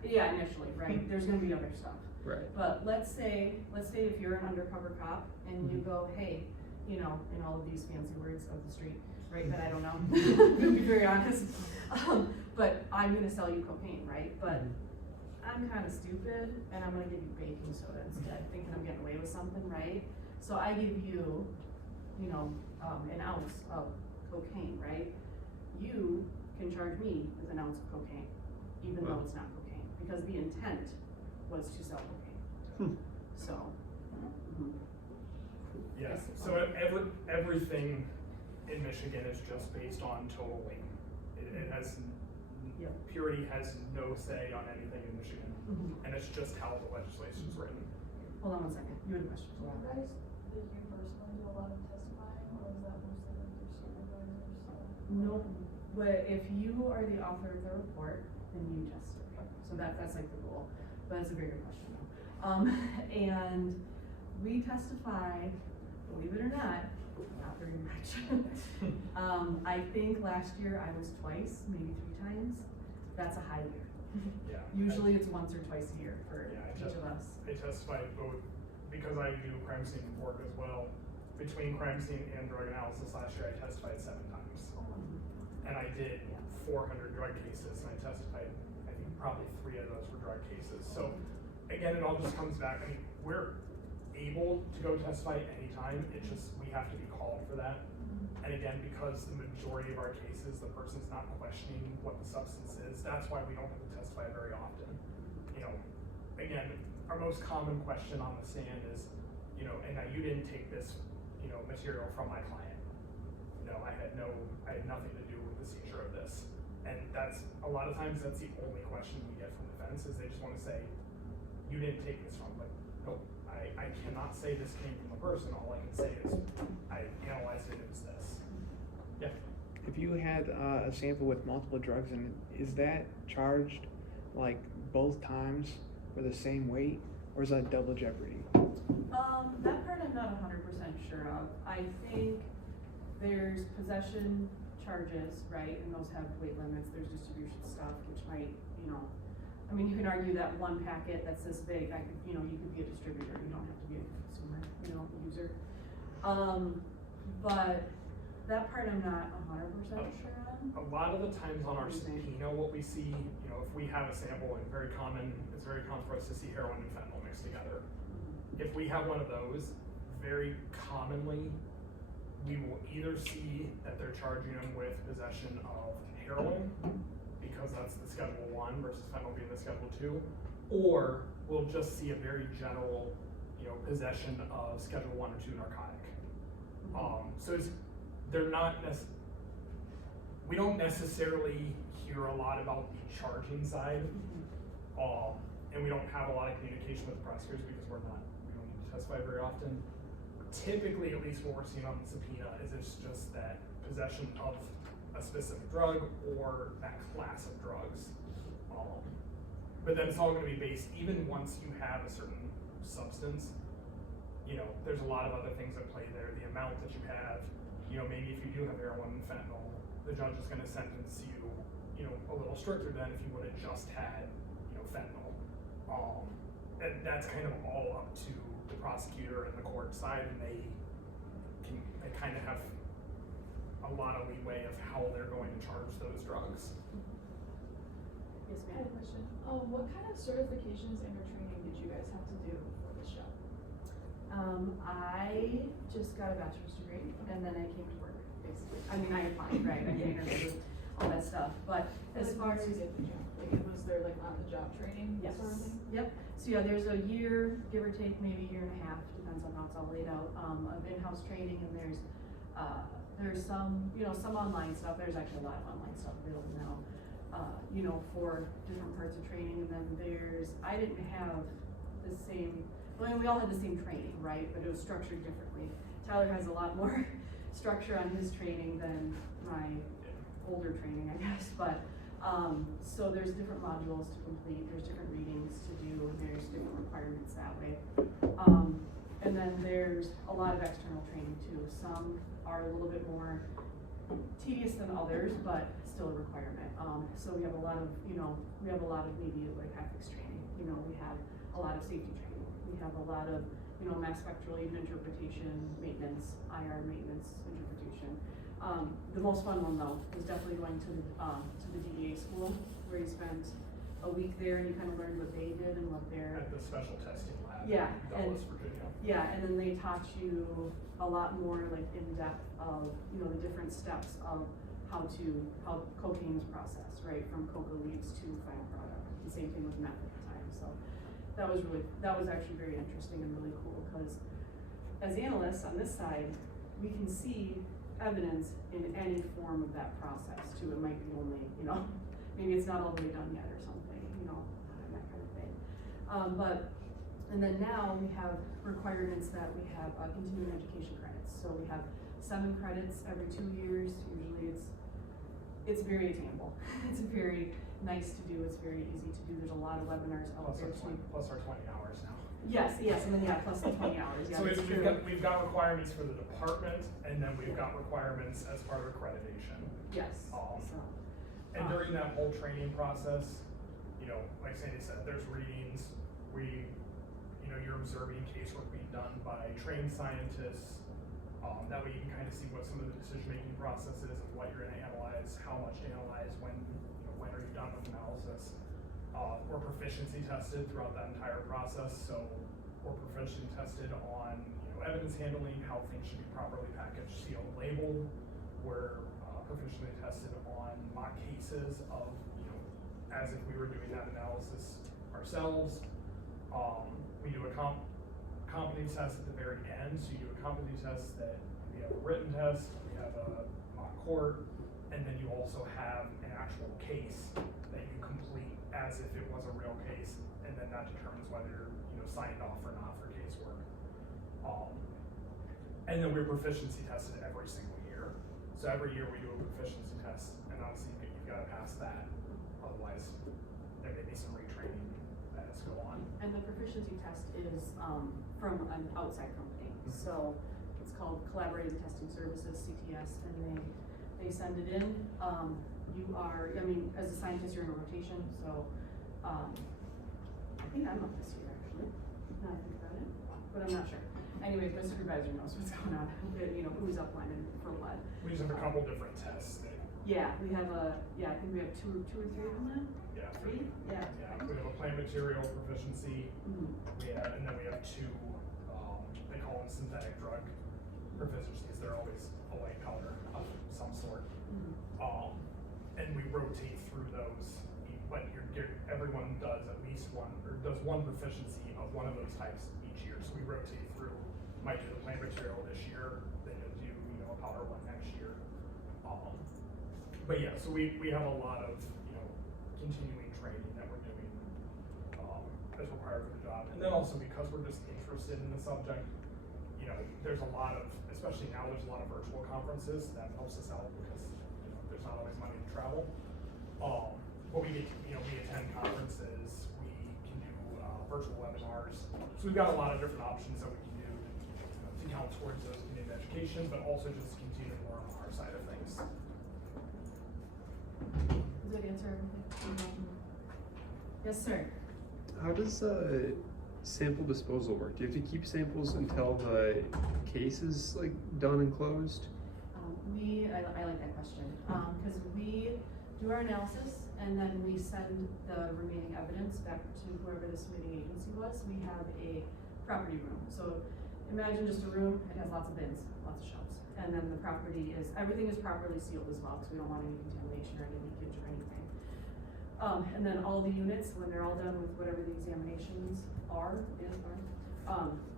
yeah, initially, right, there's gonna be other stuff. Right. But let's say if you're an undercover cop and you go, hey, you know, in all of these fancy words of the street, right, that I don't know, to be very honest, but I'm gonna sell you cocaine, right, but I'm kinda stupid and I'm gonna give you baking soda instead, thinking I'm getting away with something, right? So I give you, you know, an ounce of cocaine, right? You can charge me with an ounce of cocaine, even though it's not cocaine, because the intent was to sell cocaine. So. mhm. Yeah, so everything in Michigan is just based on total weight. It has, Yep. purity has no say on anything in Michigan, Mhm. and it's just how the legislation's written. Hold on one second, you had a question. Do you guys, did you personally do a lot of testifying, or is that mostly like your supervisors? No, but if you are the author of the report, then you testify. So that's like the rule, but that's a very good question though. And we testify, believe it or not very much. I think last year I was twice, maybe 3 times. That's a high year. Yeah. Usually it's once or twice a year for Yeah, each of us. I testified both, because I do crime scene work as well. Between crime scene and drug analysis last year, I testified 7 times. And I did 400 drug cases, and I testified, I think probably 3 of those were drug cases. So again, it all just comes back, I mean, we're able to go testify anytime, it's just, we have to be called for that. And again, because the majority of our cases, the person's not questioning what the substance is, that's why we don't have to testify very often. You know, again, our most common question on the stand is, you know, and now you didn't take this, you know, material from my client. No, I had nothing to do with the seizure of this. And that's, a lot of times, that's the only question we get from defense, is they just wanna say, you didn't take this from, like, nope, I cannot say this came from a person, all I can say is, I analyzed it, it was this. Yeah. If you had a sample with multiple drugs in it, is that charged like both times for the same weight, or is that double jeopardy? That part I'm not 100% sure of. I think there's possession charges, right, and those have weight limits. There's distribution stuff, which might, you know, I mean, you can argue that one packet that's this big, you know, you could be a distributor, you don't have to be a consumer, you know, user. But that part I'm not 100% sure on. A lot of the times on our What do you think? subpoena, what we see, you know, if we have a sample, and it's very common for us to see heroin and fentanyl mixed together. If we have one of those, very commonly, we will either see that they're charging them with possession of heroin, because that's the Schedule 1 versus fentanyl being the Schedule 2, or we'll just see a very general, you know, possession of Schedule 1 or 2 narcotic. So it's, they're not we don't necessarily hear a lot about the charging side, and we don't have a lot of communication with the prosecutors because we don't need to testify very often. Typically, at least what we're seeing on the subpoena is it's just that possession of a specific drug or that class of drugs. But then it's all gonna be based, even once you have a certain substance, you know, there's a lot of other things at play there. The amount that you have, you know, maybe if you do have heroin and fentanyl, the judge is gonna sentence you, you know, a little stricter than if you would have just had, you know, fentanyl. And that's kind of all up to the prosecutor and the court side, and they kind of have a lot of leeway of how they're going to charge those drugs. Yes, I have ma'am. a question. What kind of certifications and or training did you guys have to do for this job? I just got a bachelor's degree and then I came to work, basically. I mean, I applied, right, I interviewed, all that stuff, but as far as. you did the job, like, was there like on the job training, Yes, sort of thing? yep, so yeah, there's a year, give or take, maybe a year and a half, depends on how it's all laid out, of in-house training, and there's, There's some, some online stuff, there's actually a lot of online stuff available now, for different parts of training, and then I didn't have the same, we all had the same training, right, but it was structured differently. Tyler has a lot more structure on his training than my older training, I guess, but, so there's different modules to complete, there's different readings to do, there's different requirements that way. And then there's a lot of external training too. Some are a little bit more tedious than others, but still a requirement. So we have a lot of, maybe like ethics training. We have a lot of safety training. We have a lot of, mass spectral even interpretation, maintenance, IR maintenance, interpretation. The most fun one though was definitely going to the DEA school, where you spent a week there and you kind of learned what they did and what their At the special testing lab Yeah, in Dallas, Virginia. Yeah, and then they taught you a lot more like in depth of, the different steps of how cocaine is processed, right? From coca leaves to final product. The same thing with meth at the time. So that was actually very interesting and really cool, because as analysts on this side, we can see evidence in any form of that process too. It might be only, maybe it's not all the way done yet or something, that kind of thing. And then now we have requirements that we have continuing education credits. So we have 7 credits every 2 years. Usually it's very attainable. It's very nice to do. It's very easy to do. There's a lot of webinars out there too. Plus our 20 hours now. Yes, and then plus the 20 hours. Yeah, So that's true. we've got requirements for the department, and then we've got requirements as part of accreditation. Yes. And during that whole training process, like Sandy said, there's readings. You're observing casework being done by trained scientists. That way you can kind of see what some of the decision-making process is and what you're going to analyze, how much to analyze, when are you done with analysis. We're proficiency tested throughout that entire process, so we're proficiency tested on evidence handling, how things should be properly packaged, sealed, labeled. We're proficiently tested on mock cases of as if we were doing that analysis ourselves. We do a competency test at the very end. So you do a competency test that we have a written test, we have a mock court, and then you also have an actual case that you complete as if it was a real case, and then that determines whether you're signed off or not for casework. And then we're proficiency tested every single year. So every year we do a proficiency test, and obviously you've got to pass that. Otherwise, there may be some retraining that has to go on. And the proficiency test is from an outside company. So it's called Collaborative Testing Services, CTS, and they send it in. As a scientist, you're in a rotation. So I think I'm up this year actually. Now I think about it, but I'm not sure. Anyways, my supervisor knows what's going on. Who's upline and for what. We just have a couple different tests. Yeah, we have I think we have two or three of them now. Yeah. 3? Yeah. Yeah, we have a plant material proficiency. Mm-hmm. And then we have 2, they call them synthetic drug proficiencies. They're always a white powder of some sort. Mm-hmm. And we rotate through those, but everyone does at least one, or does one proficiency of one of those types each year. So we rotate through, might do the plant material this year, then you'll do, a powder one next year. But yeah, so we have a lot of, continuing training that we're doing, as required for the job. And then also because we're just interested in the subject, there's a lot of, especially now, there's a lot of virtual conferences that helps us out because, there's not always money to travel. But we attend conferences, we can do virtual webinars. So we've got a lot of different options that we can do to count towards those continuing education, but also just continue to learn on our side of things. Does that answer everything? Yes, sir. How does sample disposal work? Do you have to keep samples until the case is done and closed? I like that question, because we do our analysis and then we send the remaining evidence back to whoever the submitting agency was. We have a property room. So imagine just a room, it has lots of bins, lots of shelves. And then the everything is properly sealed as well, because we don't want any contamination or any leakage or anything. And then all the units, when they're all done with whatever the examinations are,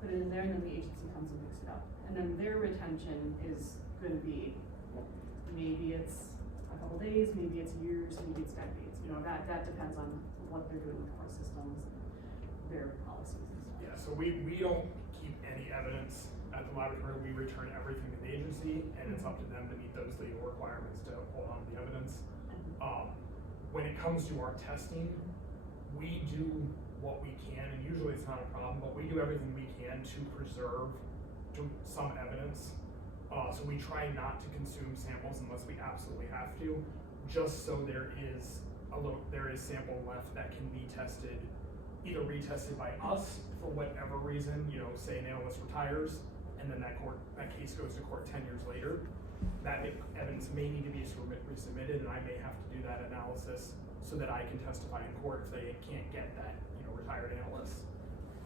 put it in there, and then the agency comes and picks it up. And then their retention is going to be maybe it's a couple days, maybe it's years, maybe it's decades, you know, that depends on what they're doing with court systems, their policies and stuff. Yeah, so we don't keep any evidence at the laboratory. We return everything to the agency, and it's up to them to meet those legal requirements to hold on to the evidence. When it comes to our testing, we do what we can, and usually it's not a problem, but we do everything we can to preserve some evidence. So we try not to consume samples unless we absolutely have to, just so there is sample left that can be tested, either retested by us for whatever reason, you know, say an analyst retires, and then that case goes to court 10 years later. That evidence may need to be resubmitted, and I may have to do that analysis so that I can testify in court if they can't get that, you know, retired analyst.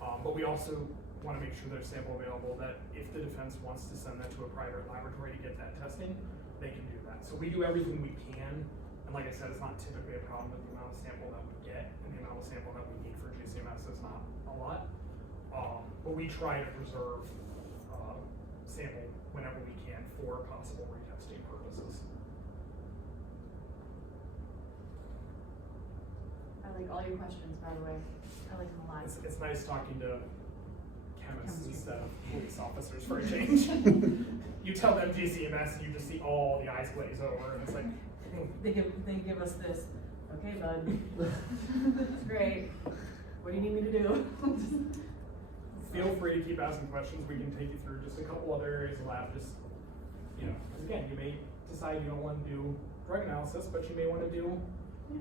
But we also want to make sure there's sample available that if the defense wants to send that to a private laboratory to get that testing, they can do that. So we do everything we can, and like I said, it's not typically a problem with the amount of sample that we get, and the amount of sample that we need for GCMS is not a lot. But we try to preserve sample whenever we can for possible retesting purposes. I like all your questions, by the way. I like them a lot. It's nice talking to chemists instead of police officers for a change. You tell them GCMS and you just see all the eyes glaze over, and it's like, They give us this, okay, bud, that's great, what do you need me to do? feel free to keep asking questions. We can take you through just a couple other areas of lab. Just, you know, because again, you may decide you don't want to do drug analysis, but you may want to do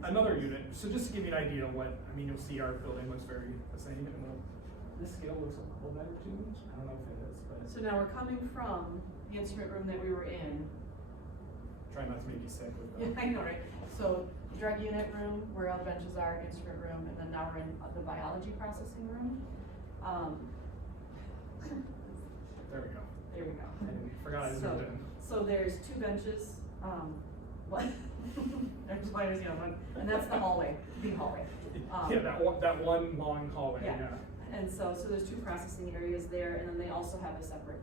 another unit. So just to give you an idea of what, I mean, you'll see our building looks very the same, and this scale looks a little better too. I don't know if it is, but So now we're coming from the instrument room that we were in. try not to make you sick with Yeah, that. I know, right? So drug unit room, where all the benches are, instrument room, and then now we're in the biology processing room. There we go. There we go. I forgot I zoomed in. So there's two benches, what? There's one, you know, one, and that's the hallway, the hallway. Yeah, that one long hallway, Yeah. yeah. And so there's two processing areas there, and then they also have a separate,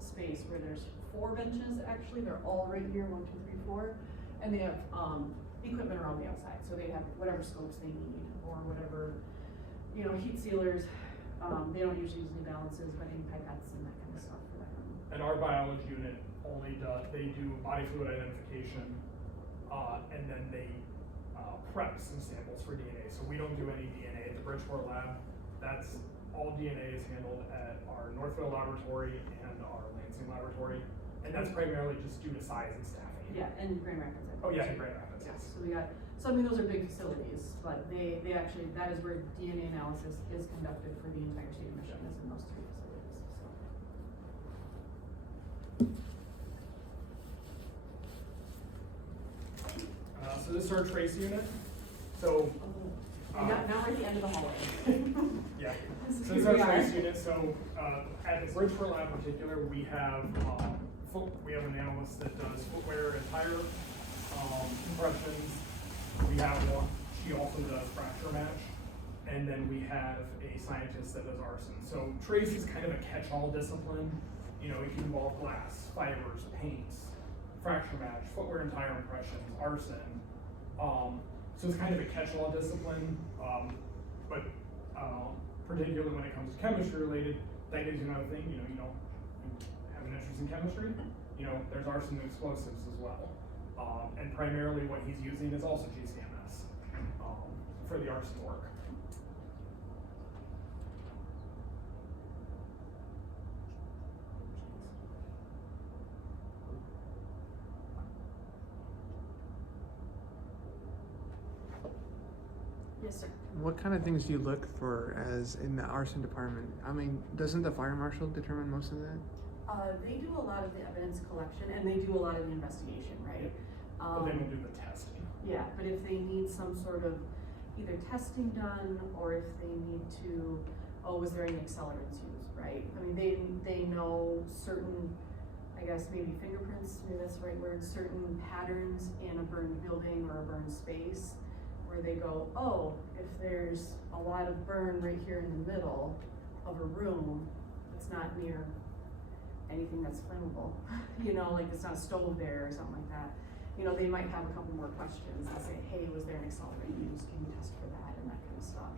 space where there's 4 benches, actually, they're all right here, 1, 2, 3, 4. And they have, equipment around the outside, so they have whatever scopes they need, or whatever, you know, heat sealers. They don't usually use any balances, but any pipettes and that kind of stuff for that room. And our biology unit only they do body fluid identification, and then they prep some samples for DNA. So we don't do any DNA at the Bridgeport lab. That's all DNA is handled at our Northville laboratory and our Lansing laboratory, and that's primarily just due to size and staffing. Yeah, and Grand Rapids. I Oh think, yeah, too. in Grand Rapids. Yeah, Yes. so we got, so I mean, those are big facilities, but they actually, that is where DNA analysis is conducted for the entire state of Michigan, is in those 3 facilities, so. So this is our trace unit. So Now we're at the end of the hallway. yeah. So So this here is our we are. trace unit. So at the Bridgeport lab in particular, we have an analyst that does footwear and tire compressions. We have one. She also does fracture match, and then we have a scientist that does arson. So trace is kind of a catch-all discipline. You know, it can involve glass, fibers, paints, fracture match, footwear and tire impressions, arson. So it's kind of a catch-all discipline, but particularly when it comes to chemistry related, that gives you another thing. You know, you have an interest in chemistry. You know, there's arson and explosives as well. And primarily what he's using is also GCMS for the arson work. Yes, sir. What kind of things do you look for as in the arson department? I mean, doesn't the fire marshal determine most of that? They do a lot of the evidence collection, and they do a lot of the investigation, right? But they don't do the testing. Yeah, but if they need some sort of either testing done, or if they need to, was there any accelerants used, right? I mean, they know certain, I guess maybe fingerprints, maybe that's the right word, certain patterns in a burned building or a burned space, where they go, oh, if there's a lot of burn right here in the middle of a room, it's not near anything that's flammable, you know, like it's not a stove there or something like that. You know, they might have a couple more questions and say, hey, was there an accelerant used? Can you test for that and that kind of stuff.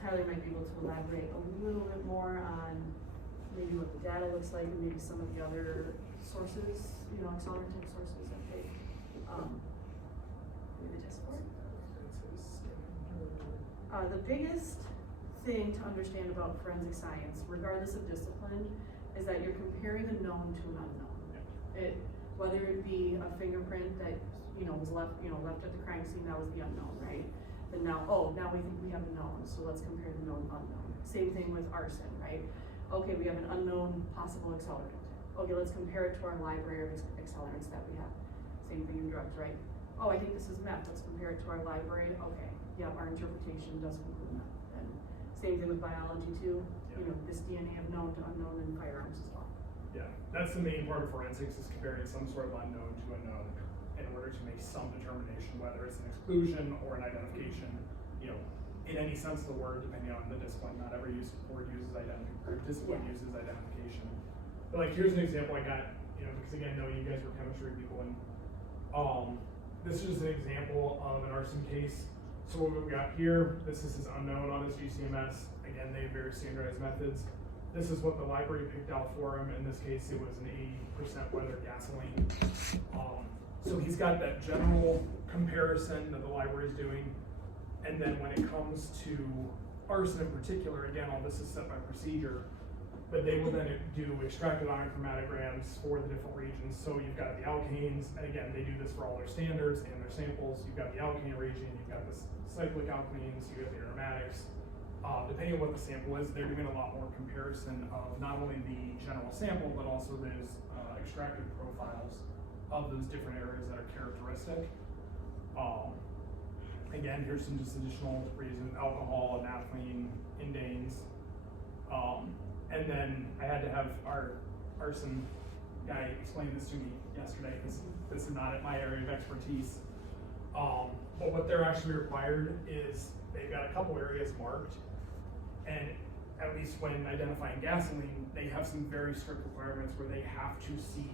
Tyler might be able to elaborate a little bit more on maybe what the data looks like and maybe some of the other sources, you know, accelerant type sources that they maybe test for. The biggest thing to understand about forensic science, regardless of discipline, is that you're comparing a known to an unknown. Whether it be a fingerprint that, you know, was left at the crime scene, that was the unknown, right? But now, now we think we have a known, so let's compare the known unknown. Same thing with arson, right? Okay, we have an unknown possible accelerant. Okay, let's compare it to our library of accelerants that we have. Same thing in drugs, right? Oh, I think this is meth, let's compare it to our library. Okay, yeah, our interpretation doesn't include meth. And same thing with biology too. You know, this DNA of known to unknown in firearms as well. Yeah, that's the main part of forensics, is comparing some sort of unknown to a known in order to make some determination, whether it's an exclusion or an identification, you know, in any sense of the word, depending on the discipline. Not every word uses discipline uses identification. But like, here's an example I got, you know, because again, knowing you guys were chemistry people, and this is an example of an arson case. So what we got here, this is his unknown on his GCMS. Again, they have very standardized methods. This is what the library picked out for him. In this case, it was an 80% weathered gasoline. So he's got that general comparison that the library is doing. And then when it comes to arson in particular, again, all this is set by procedure, but they will then do extracted ion chromatograms for the different regions. So you've got the alkanes, and again, they do this for all their standards and their samples. You've got the alkane region, you've got the cyclic alkanes, you've got the aromatics. Depending on what the sample is, they're doing a lot more comparison of not only the general sample, but also those extracted profiles of those different areas that are characteristic. Again, here's some just additional reasons: alcohol, naphthalene, indanes. And then I had to have our arson guy explain this to me yesterday, because this is not at my area of expertise. But what they're actually required is they've got a couple areas marked, and at least when identifying gasoline, they have some very strict requirements where they have to see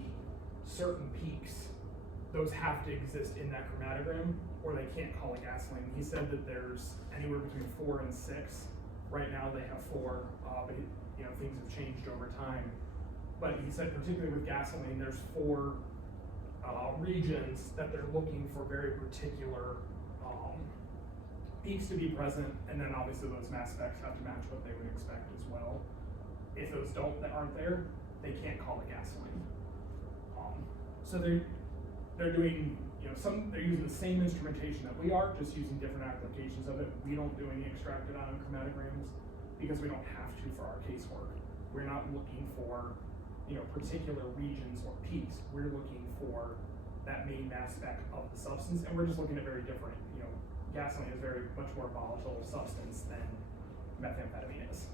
certain peaks. Those have to exist in that chromatogram, or they can't call it gasoline. He said that there's anywhere between 4 and 6. Right now they have 4, but you know, things have changed over time. But he said particularly with gasoline, there's 4 regions that they're looking for very particular peaks to be present, and then obviously those mass specs have to match what they would expect as well. If those aren't there, they can't call it gasoline. So they're doing, you know, they're using the same instrumentation that we are, just using different applications of it. We don't do any extracted ion chromatograms because we don't have to for our casework. We're not looking for, you know, particular regions or peaks. We're looking for that main mass spec of the substance, and we're just looking at very different, you know, gasoline is very much more volatile substance than methamphetamine is.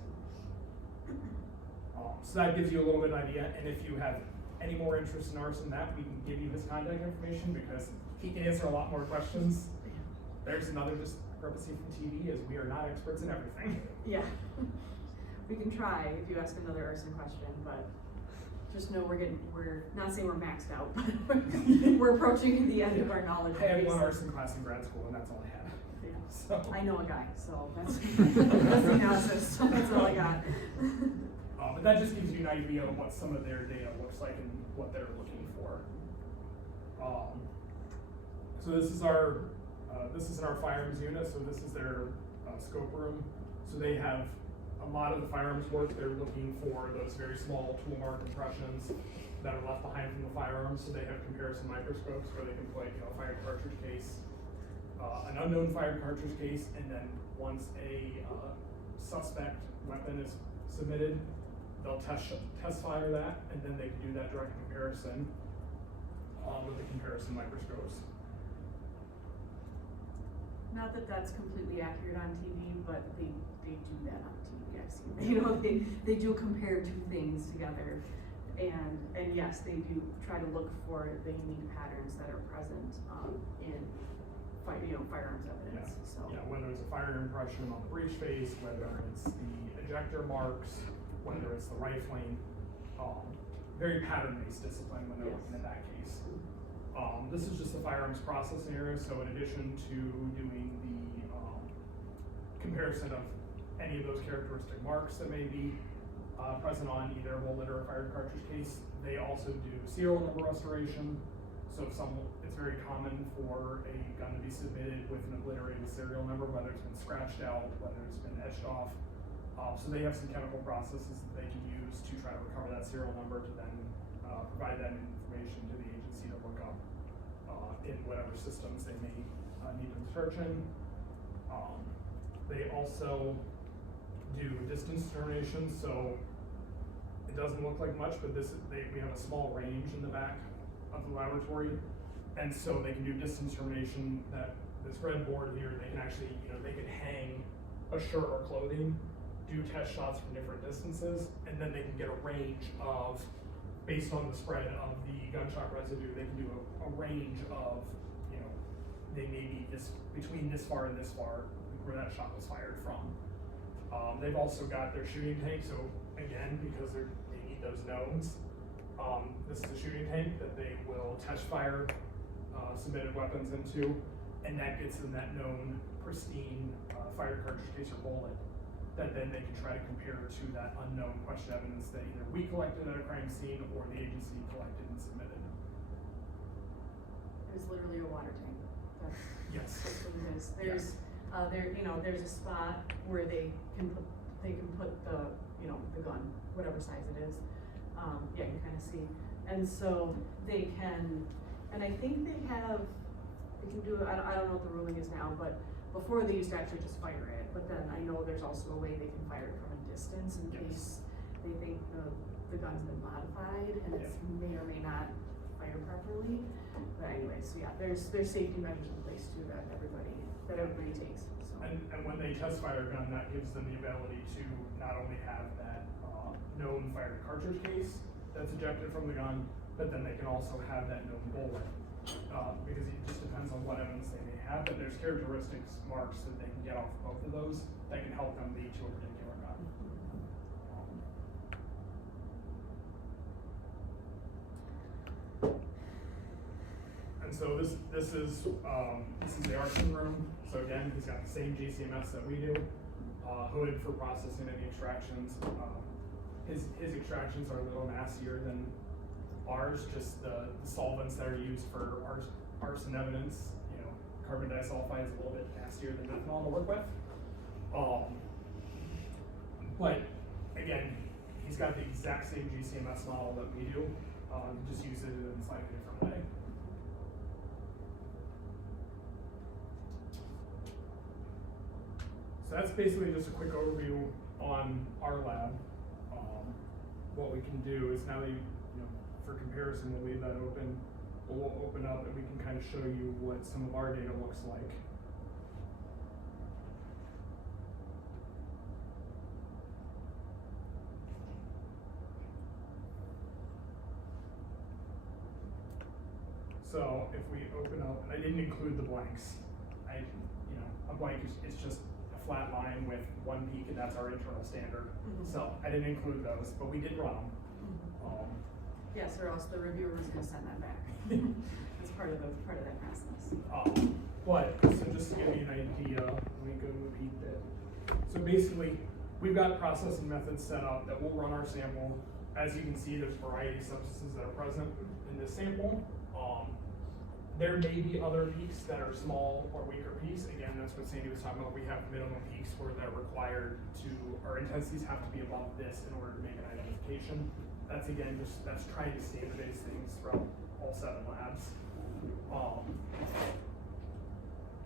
So that gives you a little bit of an idea, and if you have any more interest in arson, that we can give you his contact information, because he can answer a lot more questions. There's another discrepancy from TV, is we are not experts in everything. Yeah, we can try if you ask another arson question, but just know we're not saying we're maxed out, but we're approaching the end of our knowledge. I had one arson class in grad school, and that's all I had. Yeah. So I know a guy, so that's the analysis. So that's all I got. But that just gives you an idea of what some of their data looks like and what they're looking for. So this is in our firearms unit. So this is their scope room. So they have a lot of the firearms work. They're looking for those very small tool mark impressions that are left behind from the firearms. So they have comparison microscopes where they can play, you know, a fired cartridge case, an unknown fired cartridge case, and then once a suspect weapon is submitted, they'll test fire that, and then they can do that direct comparison with the comparison microscopes. Not that that's completely accurate on TV, but they do that on TV. I've seen, you know, they do compare 2 things together, and yes, they do try to look for the unique patterns that are present in firearms evidence. Yeah. So Yeah, whether it's a fire impression on the breech face, whether it's the ejector marks, whether it's the rifling, very pattern-based discipline when they're Yes. looking at that case. This is just the firearms processing area, so in addition to doing the comparison of any of those characteristic marks that may be present on either a bullet or a fired cartridge case, they also do serial number restoration. So if it's very common for a gun to be submitted with an obliterated serial number, whether it's been scratched out, whether it's been etched off. So they have some chemical processes that they can use to try to recover that serial number to then provide that information to the agency to look up in whatever systems they may need to search in. They also do distance determination, so it doesn't look like much, but we have a small range in the back of the laboratory, and so they can do distance determination. That this red board here, they can actually, they can hang a shirt or clothing, do test shots from different distances, and then they can get a range of, based on the spread of the gunshot residue, they can do a range of, they may be between this far and this far where that shot was fired from. They've also got their shooting tank, so again, because they need those knowns, this is a shooting tank that they will test fire submitted weapons into, and that gets them that known pristine fired cartridge case or bullet that then they can try to compare to that unknown question evidence that either we collected at a crime scene or the agency collected and submitted. It's literally a water tank. Yes. That's what it is. There's a spot where they can put the, the gun, whatever size it is. Yeah, you kind of see. And so they can, and I think they can do, I don't know what the ruling is now, but before they used to actually just fire it, but then I know there's also a way they can fire it from a distance in case they think the gun's been modified and it may or may not fire properly. But anyway, so yeah, there's safety measures in place too that everybody takes. So. And when they test fire a gun, that gives them the ability to not only have that known fired cartridge case that's ejected from the gun, but then they can also have that known bullet. Because it just depends on what evidence they may have, but there's characteristics marks that they can get off both of those that can help them lead to a particular gun. And so this is the arson room. So again, he's got the same GCMS that we do, hood for processing any extractions. His extractions are a little nastier than ours, just the solvents that are used for arson evidence, carbon disulfide is a little bit nastier than methanol to work with. But again, he's got the exact same GCMS model that we do, just use it in a slightly different way. So that's basically just a quick overview on our lab. What we can do is now that for comparison, we'll leave that open. We'll open up and we can kind of show you what some of our data looks like. So if we open up, and I didn't include the blanks. A blank is just a flat line with one peak, and that's our internal standard. So I didn't include those, but we did run them. Yes, or else the reviewer was gonna send that back. That's part of that process. But, so just to give you an idea, let me go repeat that. So basically, we've got processing methods set up that will run our sample. As you can see, there's a variety of substances that are present in this sample. There may be other peaks that are small or weaker peaks. Again, that's what Sandy was talking about. We have minimum peaks where they're required our intensities have to be above this in order to make an identification. That's again, that's trying to standardize things throughout all 7 labs.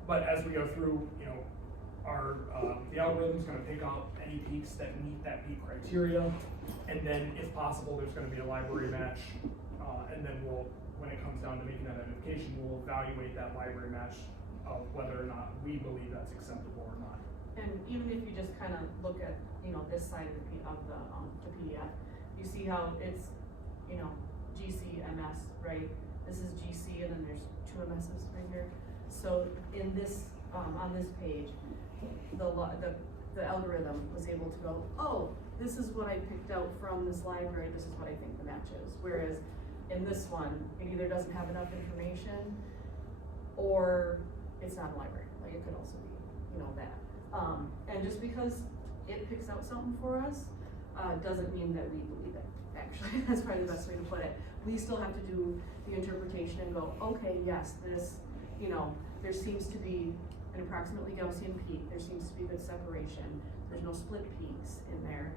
But as we go through, the algorithm's going to pick up any peaks that meet that peak criteria, and then if possible, there's going to be a library match, and then when it comes down to making that identification, we'll evaluate that library match of whether or not we believe that's acceptable or not. And even if you just kind of look at, this side of the PDF, you see how it's, GCMS, right? This is GC and then there's 2 MSs right here. So in this, on this page, the algorithm was able to go, oh, this is what I picked out from this library, this is what I think the match is. Whereas in this one, it either doesn't have enough information or it's not a library, like it could also be, you know, that. And just because it picks out something for us, doesn't mean that we believe it, actually. That's probably the best way to put it. We still have to do the interpretation and go, okay, yes, this, you know, there seems to be an approximately Gaussian peak, there seems to be good separation, there's no split peaks in there.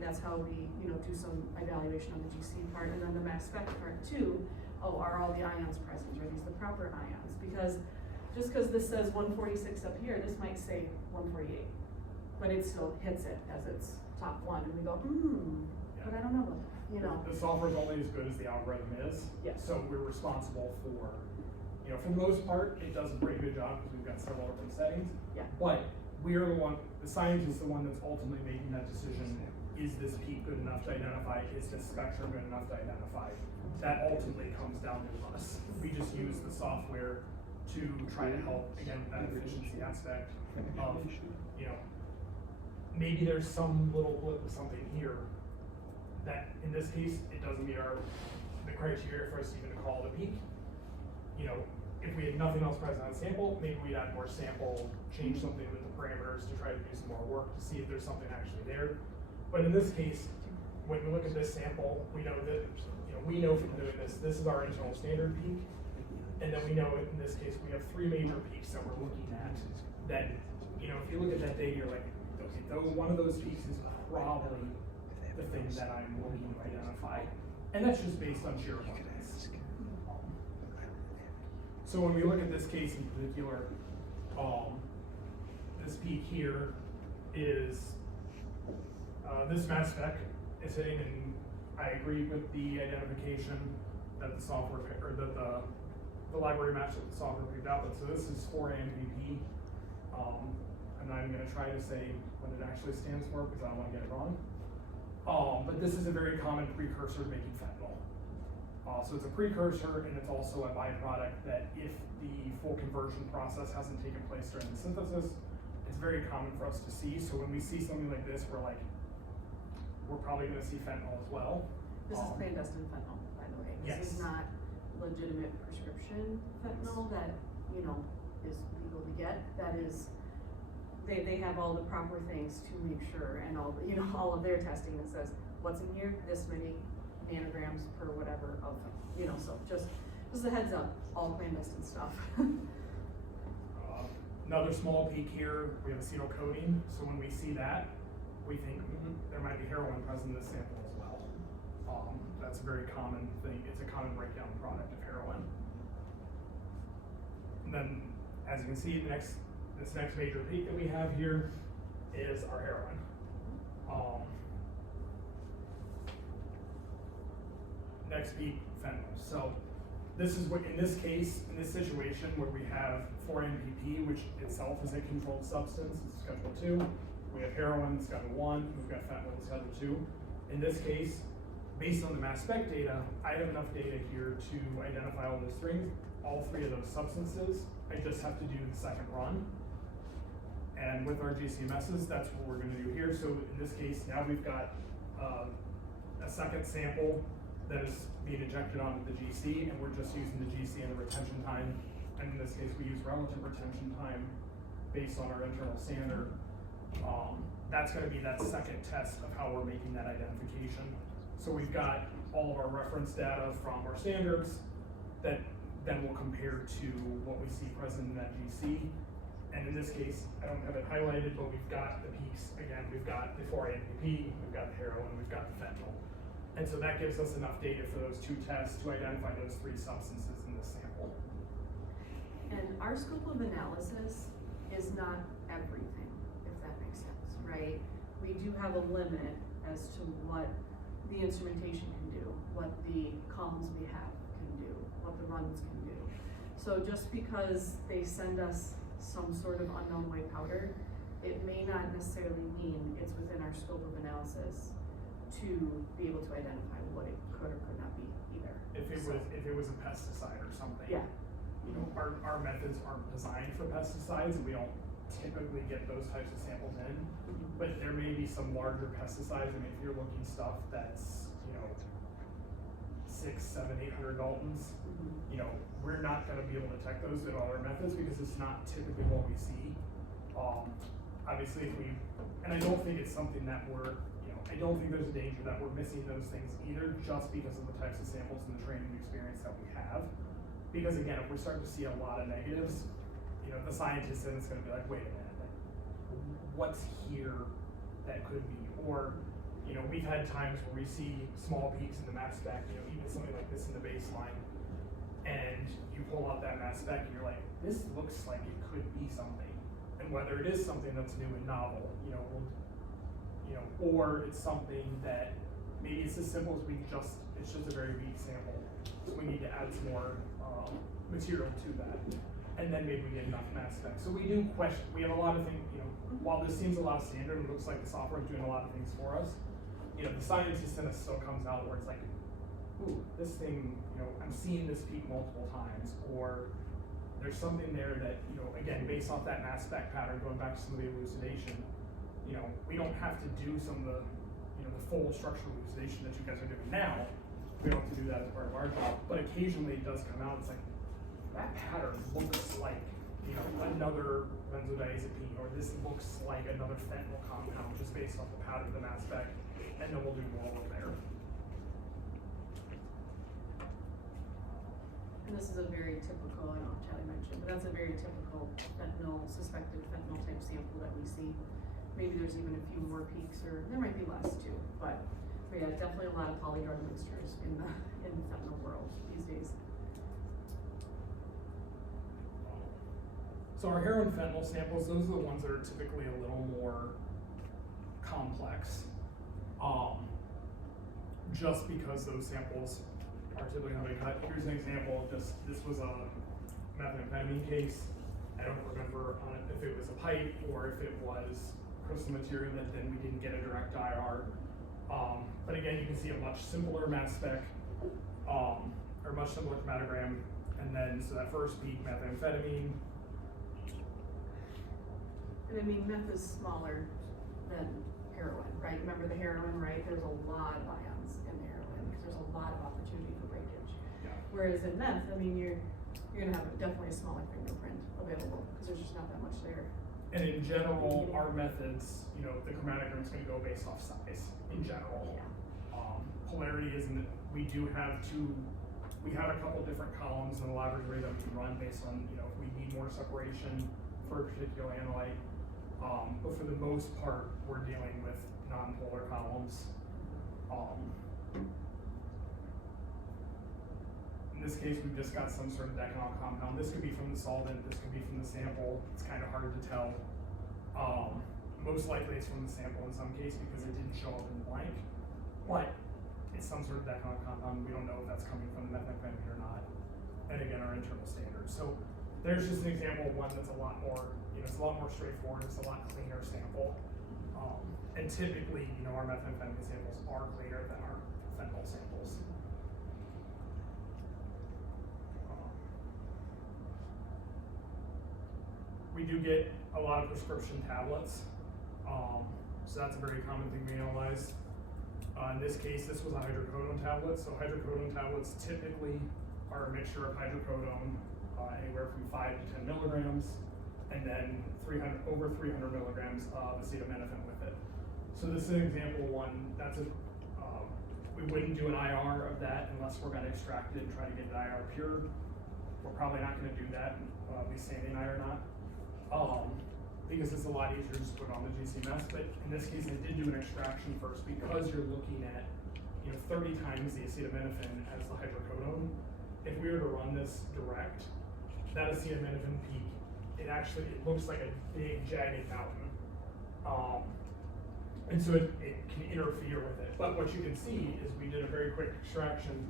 That's how we, you know, do some evaluation on the GC part, and then the mass spec part too. Oh, are all the ions present? Are these the proper ions? Because just because this says 146 up here, this might say 148, but it still hits it as its top one, and we go, but I don't know about that, you know. The software is only as good as the algorithm is. Yes. So we're responsible for, you know, for the most part, it does a pretty good job because we've got several different settings. Yeah. But we're the one, the scientist is the one that's ultimately making that decision. Is this peak good enough to identify? Is this spectrum good enough to identify? That ultimately comes down to us. We just use the software to try to help, again, with that efficiency aspect of, you know, maybe there's some little blip of something here that, in this case, it doesn't meet the criteria for us even to call it a peak. You know, if we had nothing else present on the sample, maybe we'd add more sample, change something with the parameters to try to do some more work to see if there's something actually there. But in this case, when we look at this sample, we know that, you know, we know from doing this is our internal standard peak. And then we know in this case, we have 3 major peaks that we're looking at that, you know, if you look at that data, you're like, okay, one of those peaks is probably the thing that I'm looking to identify. And that's just based on sheer abundance. So when we look at this case in particular, this peak here is, this mass spec is hitting, and I agree with the identification that the software, or that the library match that the software picked out. So this is for MVP. I'm not even gonna try to say what it actually stands for because I don't wanna get it wrong. But this is a very common precursor to making fentanyl. So it's a precursor, and it's also a byproduct that if the full conversion process hasn't taken place during the synthesis, it's very common for us to see. So when we see something like this, we're probably gonna see fentanyl as well. This is clandestine fentanyl, by the way. Yes. This is not legitimate prescription fentanyl that, you know, is legal to get. That is, they have all the proper things to make sure, and all, you know, all of their testing that says, what's in here, this many nanograms per whatever of, you know, so just a heads up, all clandestine stuff. Another small peak here, we have acetylcholine. So when we see that, we think there might be heroin present in this sample as well. That's a very common thing. It's a common breakdown product of heroin. And then, as you can see, this next major peak that we have here is our heroin. Next peak, fentanyl. So this is what, in this case, in this situation where we have 4-MPP, which itself is a controlled substance, it's Schedule 2. We have heroin, Schedule 1. We've got fentanyl, Schedule 2. In this case, based on the mass spec data, I have enough data here to identify all three of those substances. I just have to do the second run. And with our GCMSs, that's what we're gonna do here. So in this case, now we've got a second sample that is being injected onto the GC, and we're just using the GC and the retention time. And in this case, we use relative retention time based on our internal standard. That's gonna be that second test of how we're making that identification. So we've got all of our reference data from our standards that then we'll compare to what we see present in that GC. And in this case, I don't have it highlighted, but we've got the peaks. Again, we've got the 4-AMPP, we've got the heroin, we've got the fentanyl. And so that gives us enough data for those 2 tests to identify those 3 substances in the sample. And our scope of analysis is not everything, if that makes sense, right? We do have a limit as to what the instrumentation can do, what the columns we have can do, what the runs can do. So just because they send us some sort of unknown white powder, it may not necessarily mean it's within our scope of analysis to be able to identify what it could or could not be either. If it was a pesticide or something. Yeah. You know, our methods aren't designed for pesticides, and we don't typically get those types of samples in, but there may be some larger pesticides. I mean, if you're looking stuff that's, 600, 700, 800 Daltons, we're not gonna be able to detect those in all our methods because it's not typically what we see. Obviously and I don't think it's something that I don't think there's a danger that we're missing those things either, just because of the types of samples and the training experience that we have. Because again, if we're starting to see a lot of negatives, the scientist then is gonna be like, wait a minute, what's here that could be? Or, we've had times where we see small peaks in the mass spec, even something like this in the baseline, and you pull out that mass spec and you're like, this looks like it could be something. And whether it is something that's new and novel, or it's something that maybe it's as simple as it's just a very weak sample. So we need to add some more material to that. And then maybe we get enough mass spec. So we do question, we have a lot of things, while this seems a lot of standard, it looks like the software is doing a lot of things for us. The scientist in us still comes out where it's like, ooh, this thing, I'm seeing this peak multiple times, or there's something there that, again, based off that mass spec pattern, going back to some of the elucidation, we don't have to do some of the, the full structural elucidation that you guys are doing now. We don't have to do that as part of our job, but occasionally it does come out, it's like, that pattern looks like, another benzodiazepine, or this looks like another fentanyl compound, just based off the pattern of the mass spec, and then we'll do more over there. And this is a very typical, I know Charlie mentioned, but that's a very typical suspected fentanyl type sample that we see. Maybe there's even a few more peaks, or there might be less too, but yeah, definitely a lot of polydrug mixtures in the fentanyl world these days. So our heroin fentanyl samples, those are the ones that are typically a little more complex. Just because those samples are typically how they cut. Here's an example. This was a methamphetamine case. I don't remember if it was a pipe or if it was crystal material that then we didn't get a direct IR. But again, you can see a much simpler mass spec, or much simpler chromatogram. And then, so that first peak, methamphetamine. And I mean, meth is smaller than heroin, right? Remember the heroin, right? There's a lot of ions in the heroin because there's a lot of opportunity for breakage. Yeah. Whereas in meth, I mean, you're gonna have definitely a smaller fingerprint available because there's just not that much there. And in general, our methods, the chromatogram is going to go based off size in general. Yeah. Polarity isn't, we have a couple different columns in the laboratory that we can run based on, if we need more separation for a particular analyte. But for the most part, we're dealing with non-polar columns. In this case, we've just got some sort of decanol compound. This could be from the solvent, this could be from the sample. It's kind of hard to tell. Most likely it's from the sample in some case because it didn't show up in blank. But it's some sort of decanol compound. We don't know if that's coming from methamphetamine or not. And again, our internal standards. So there's just an example of one that's a lot more, it's a lot more straightforward. It's a lot cleaner sample. And typically, our methamphetamine samples are cleaner than our fentanyl samples. We do get a lot of prescription tablets. So that's a very common thing we analyze. In this case, this was a hydrocodone tablet. So hydrocodone tablets typically are a mixture of hydrocodone, anywhere from 5 to 10 milligrams, and then over 300 milligrams of acetaminophen with it. So this is an example one. We wouldn't do an IR of that unless we're going to extract it and try to get it IR pure. We're probably not going to do that, at least saline or not. Because it's a lot easier to just put on the GCMS, but in this case I did do an extraction first because you're looking at 30 times the acetaminophen as the hydrocodone. If we were to run this direct, that acetaminophen peak, it looks like a big jagged mountain. And so it can interfere with it. But what you can see is we did a very quick extraction.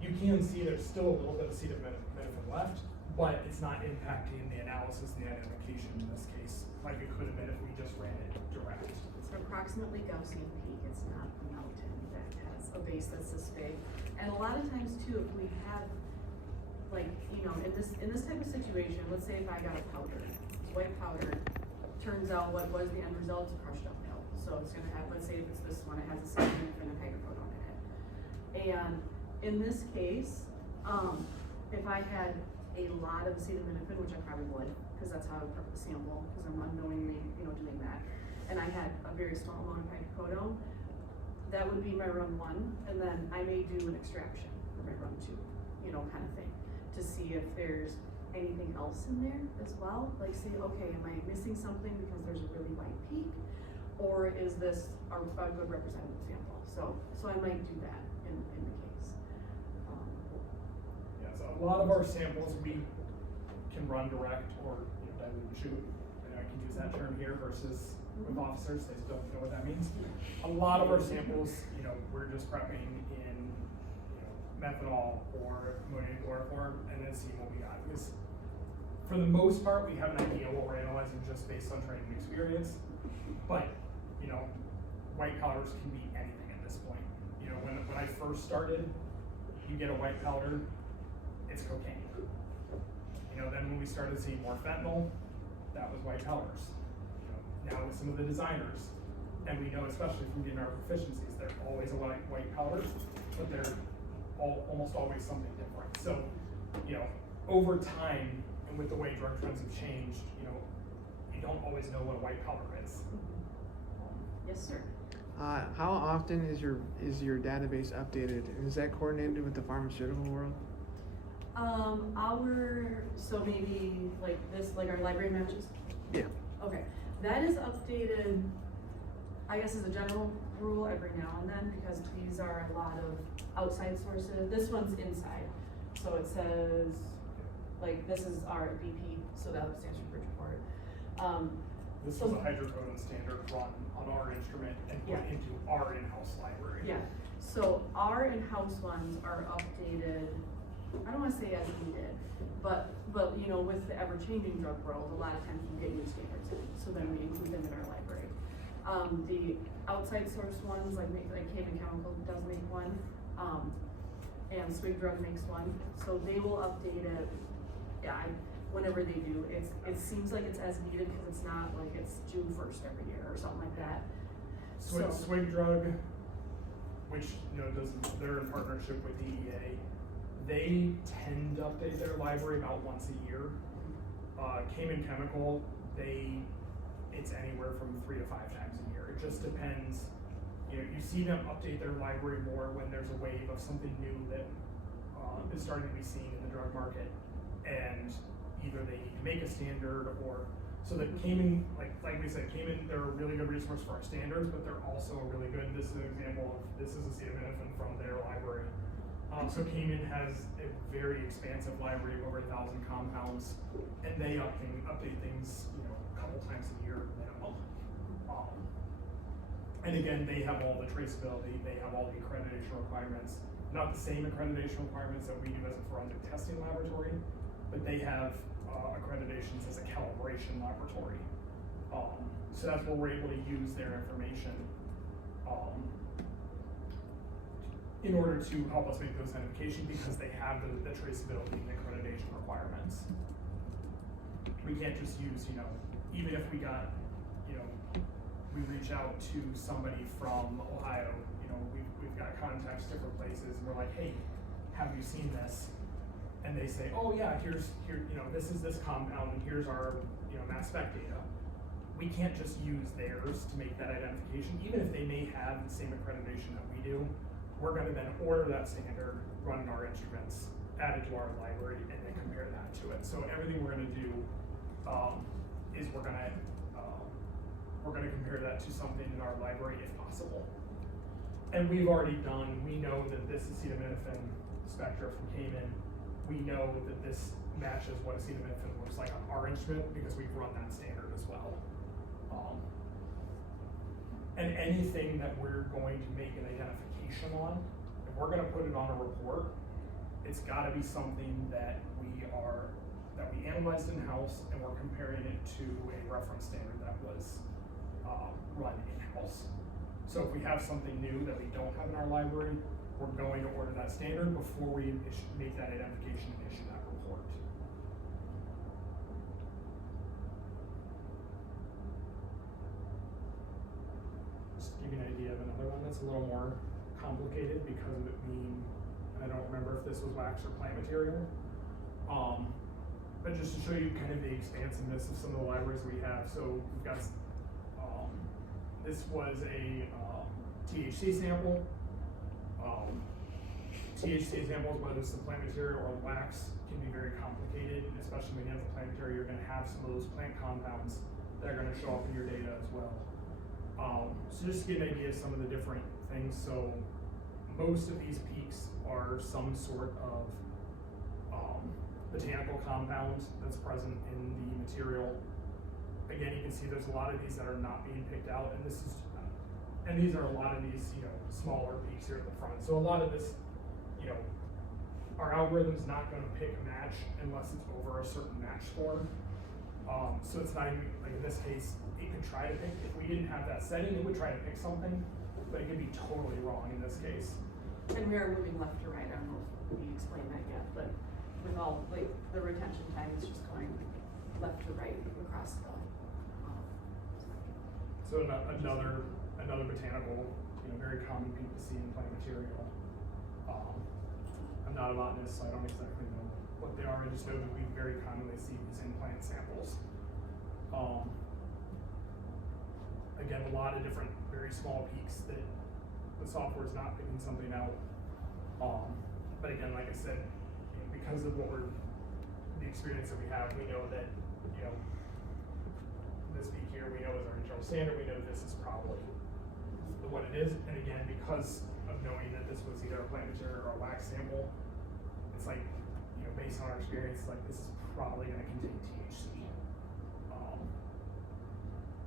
You can see there's still a little bit of acetaminophen left, but it's not impacting the analysis and the identification in this case, like it could have been if we just ran it direct. So approximately Gaussian peak, it's not the mountain that has a base that's this big. And a lot of times too, if we have, like, in this type of situation, let's say if I got a powder, white powder, turns out what was the end result, it's a crushed up milk. So it's gonna have, let's say if it's this one, it has acetaminophen and hydrocodone in it. And in this case, if I had a lot of acetaminophen, which I probably would, because that's how I would prep the sample, because I'm unknowingly, doing that, and I had a very small amount of hydrocodone, that would be my run 1, and then I may do an extraction for my run 2, kind of thing, to see if there's anything else in there as well, like say, okay, am I missing something because there's a really white peak, or is this a good representative sample? So I might do that in the case. Yeah, so a lot of our samples we can run direct or dilute shoot. I can use that term here versus with officers, they still don't know what that means. A lot of our samples, we're just prepping in methanol or ammonium chloroform and then seeing what we got. Because for the most part, we have an idea what we're analyzing just based on training experience. But, white powders can be anything at this point. When I first started, you get a white powder, it's cocaine. Then when we started seeing more fentanyl, that was white powders. Now with some of the designers, and we know especially from getting our proficiencies, they're always a white powders, but they're almost always something different. So, over time, and with the way drug trends have changed, you don't always know what a white powder is. Yes, sir. How often is your database updated? Is that coordinated with the pharmaceutical world? So maybe like this, like our library matches? Yeah. Okay, that is updated, I guess as a general rule every now and then, because these are a lot of outside sources. This one's inside, so it says, like, this is our BP, so that stands for Bridgeport. This was a hydrocodone standard run on our instrument and put into our in-house library. Yeah, so our in-house ones are updated, I don't wanna say as needed, but with the ever-changing drug world, a lot of times we get new standards in, so then we include them in our library. The outside source ones, like Chem Chemical does make one, and Swig Drug makes one, so they will update it, whenever they do. It seems like it's as needed, because it's not like it's June 1st every year or something like that. Swig Drug, which they're in partnership with DEA, they tend to update their library about once a year. Chem Chemical, it's anywhere from 3 to 5 times a year. It just depends. You see them update their library more when there's a wave of something new that is starting to be seen in the drug market, and either they need to make a standard or so that Cayman, like we said, Cayman, they're a really good resource for our standards, but they're also a really good. This is an example of this is acetaminophen from their library. So Cayman has a very expansive library of over 1,000 compounds, and they update things, a couple times a year minimum. And again, they have all the traceability, they have all the accreditation requirements, not the same accreditation requirements that we do as a forensic testing laboratory, but they have accreditations as a calibration laboratory. So that's where we're able to use their information in order to help us make those identifications, because they have the traceability and accreditation requirements. We can't just use, even if we got, we reach out to somebody from Ohio, we've got contacts different places, and we're like, hey, have you seen this? And they say, oh yeah, here, this is this compound, and here's our, mass spec data. We can't just use theirs to make that identification, even if they may have the same accreditation that we do. We're gonna then order that standard, run in our instruments, add it to our library, and then compare that to it. So everything we're gonna do is we're gonna compare that to something in our library if possible. And we've already done, we know that this acetaminophen spectra from Cayman, we know that this matches what acetaminophen looks like on our instrument because we've run that standard as well. And anything that we're going to make an identification on, if we're gonna put it on a report, it's gotta be something that we analyzed in-house, and we're comparing it to a reference standard that was run in-house. So if we have something new that we don't have in our library, we're going to order that standard before we make that identification and issue that report. another one that's a little more complicated because of it being, I don't remember if this was wax or plant material. But just to show you kind of the expansiveness of some of the libraries we have. So we've got, this was a THC sample. THC samples, whether it's the plant material or the wax, can be very complicated, especially when you have the plant material, you're gonna have some of those plant compounds that are gonna show up in your data as well. So just to get an idea of some of the different things, so most of these peaks are some sort of botanical compound that's present in the material. Again, you can see there's a lot of these that are not being picked out, and these are a lot of these, smaller peaks here at the front. So a lot of this, our algorithm's not gonna pick a match unless it's over a certain match score. So it's not even, like in this case, it could try to pick, if we didn't have that setting, it would try to pick something, but it could be totally wrong in this case. And we are moving left to right, I don't know if we explained that yet, but with all, like, the retention time is just going left to right across the, So another botanical, very common peak to see in plant material. I'm not a botanist, so I don't exactly know what they are, I just know that we very commonly see these in plant samples. Again, a lot of different, very small peaks that the software is not picking something out. But again, like I said, because of the experience that we have, we know that, this peak here, we know is our internal standard, we know this is probably what it is. And again, because of knowing that this was either a plant material or a wax sample, it's like, based on our experience, like this is probably gonna contain THC.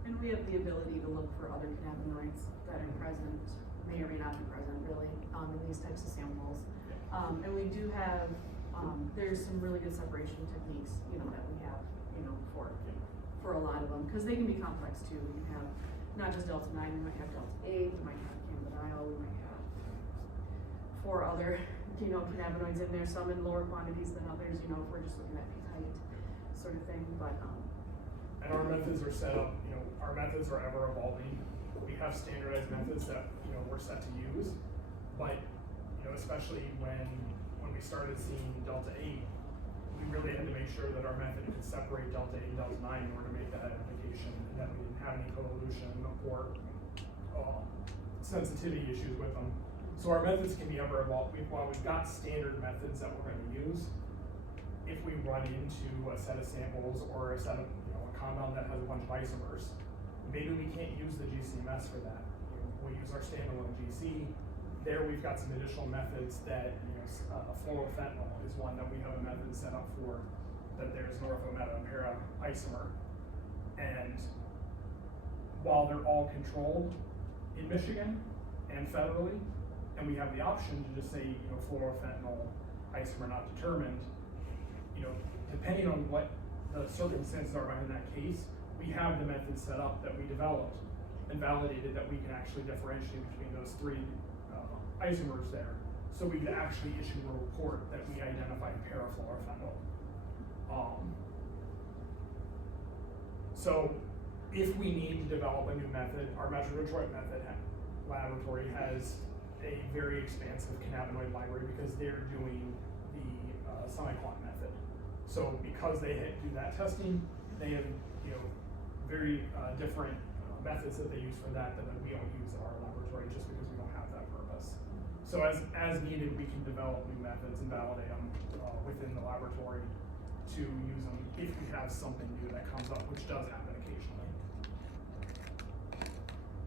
and we have the ability to look for other cannabinoids that are present, may or may not be present really, in these types of samples. And we do have, there's some really good separation techniques, that we have, for a lot of them, because they can be complex too. We have not just delta 9, we might have delta 8, we might have cannabidiol, we might have 4 other, cannabinoids in there, some in lower quantities than others, if we're just looking at peak height sort of thing, but, And our methods are set up, our methods are ever evolving. We have standardized methods that, we're set to use, but, especially when we started seeing delta 8, we really had to make sure that our method could separate delta 8 and delta 9 in order to make that identification, and that we didn't have any co-evolution or sensitivity issues with them. So our methods can be ever evolved. While we've got standard methods that we're going to use, if we run into a set of samples or a set of, a compound that has a bunch of isomers, maybe we can't use the GCMS for that. We'll use our standalone GC. There we've got some additional methods that, fluorofentanyl is one that we have a method set up for, that there's an orthometa isomer. And while they're all controlled in Michigan and federally, and we have the option to just say, fluorofentanyl isomer not determined, depending on what the circumstances are behind that case, we have the method set up that we developed and validated that we can actually differentiate between those 3 isomers there. So we could actually issue a report that we identified parafluorofentanyl. So if we need to develop a new method, our Metro Detroit method laboratory has a very expansive cannabinoid library because they're doing the semi-quant method. So because they do that testing, they have very different methods that they use for that we don't use at our laboratory just because we don't have that purpose. So as needed, we can develop new methods and validate them within the laboratory to use them if we have something new that comes up, which does happen occasionally.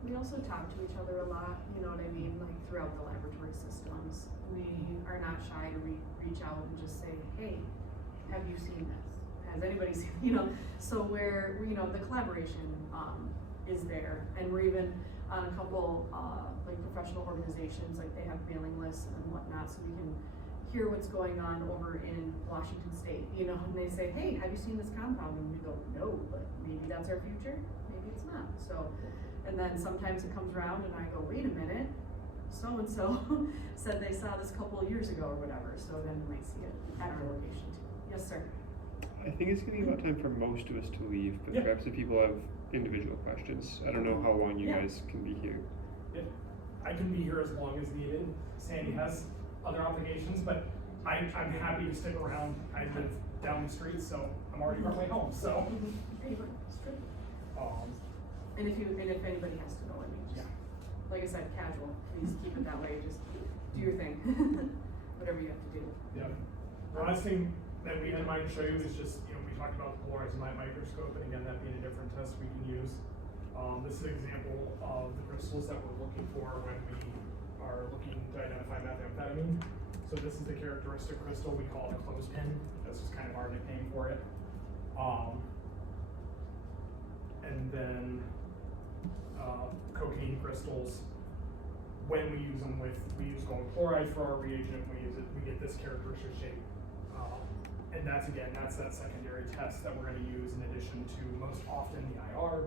we also talk to each other a lot, like throughout the laboratory systems. We are not shy to reach out and just say, hey, have you seen this? Has anybody seen, so where, the collaboration is there, and we're even on a couple, like professional organizations, like they have mailing lists and whatnot, so we can hear what's going on over in Washington State, and they say, hey, have you seen this compound? And we go, no, but maybe that's our future, maybe it's not. So, and then sometimes it comes around and I go, wait a minute, so-and-so said they saw this a couple of years ago or whatever, so then we might see it at our location too. Yes, sir. I think it's getting about time for most of us to leave, but Yeah. perhaps if people have individual questions, I don't know how long you Yeah. guys can be here. Yeah. I can be here as long as needed. Sandy has other obligations, but I'm happy to stick around. I live down the street, so I'm already on my way home, so. And if anybody has to know, I mean, just, like I said, casual, please keep it that way, just do your thing, whatever you have to do. Yeah. The last thing that we had in mind to show you is just, we talked about the polarized light microscope, and again, that being a different test we can use. This is an example of the crystals that we're looking for when we are looking to identify methamphetamine. So this is the characteristic crystal we call a clothespin. That's just kind of our nickname for it. And then cocaine crystals, when we use them we use gold chloride for our reagent, we get this characteristic shape. And that's that secondary test that we're going to use in addition to most often the IR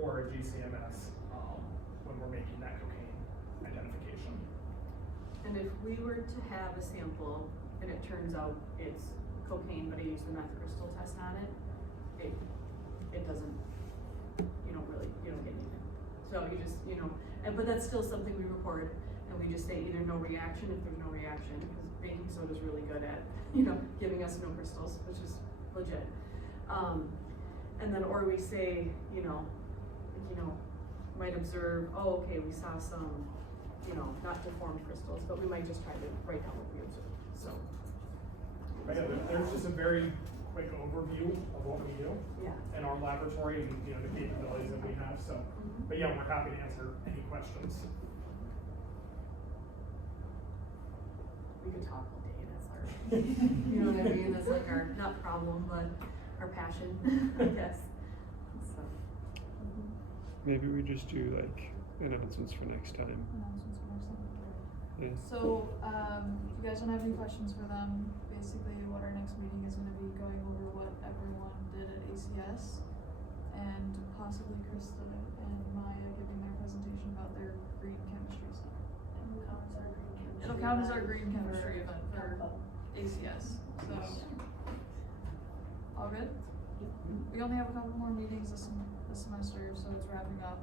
or a GCMS when we're making that cocaine identification. And if we were to have a sample and it turns out it's cocaine, but I use the meth crystal test on it, it doesn't, you don't get anything. So you just, but that's still something we record, and we just say either no reaction if there's no reaction, because baking soda is really good at, giving us no crystals, which is legit. And then, or we say, might observe, oh, okay, we saw some, not deformed crystals, but we might just try to write down what we observed, so. But yeah, there's just a very quick overview of what we do in our laboratory and the capabilities that we have. So, but yeah, we're happy to answer any questions. We could talk all day, that's our, you know what I mean? That's like our, not problem, but our passion, I guess. So. Maybe we just do like announcements for next time. Announcements for next time. Yeah. So, if you guys don't have any questions for them, basically what our next meeting is gonna be going over what everyone did at ACS, and possibly Krista and Maya giving their presentation about their green chemistry stuff. It'll count as our green chemistry event for ACS, so. All good? We only have a couple more meetings this semester, so it's wrapping up.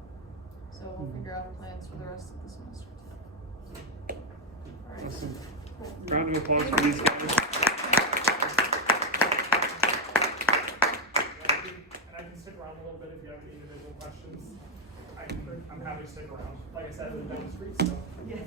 So we'll figure out plans for the rest of the semester. Alright. Awesome. Round of applause for these guys. And I can stick around a little bit if you have any individual questions. I'm happy to stick around. Like I said, I live down the street, so. Yeah.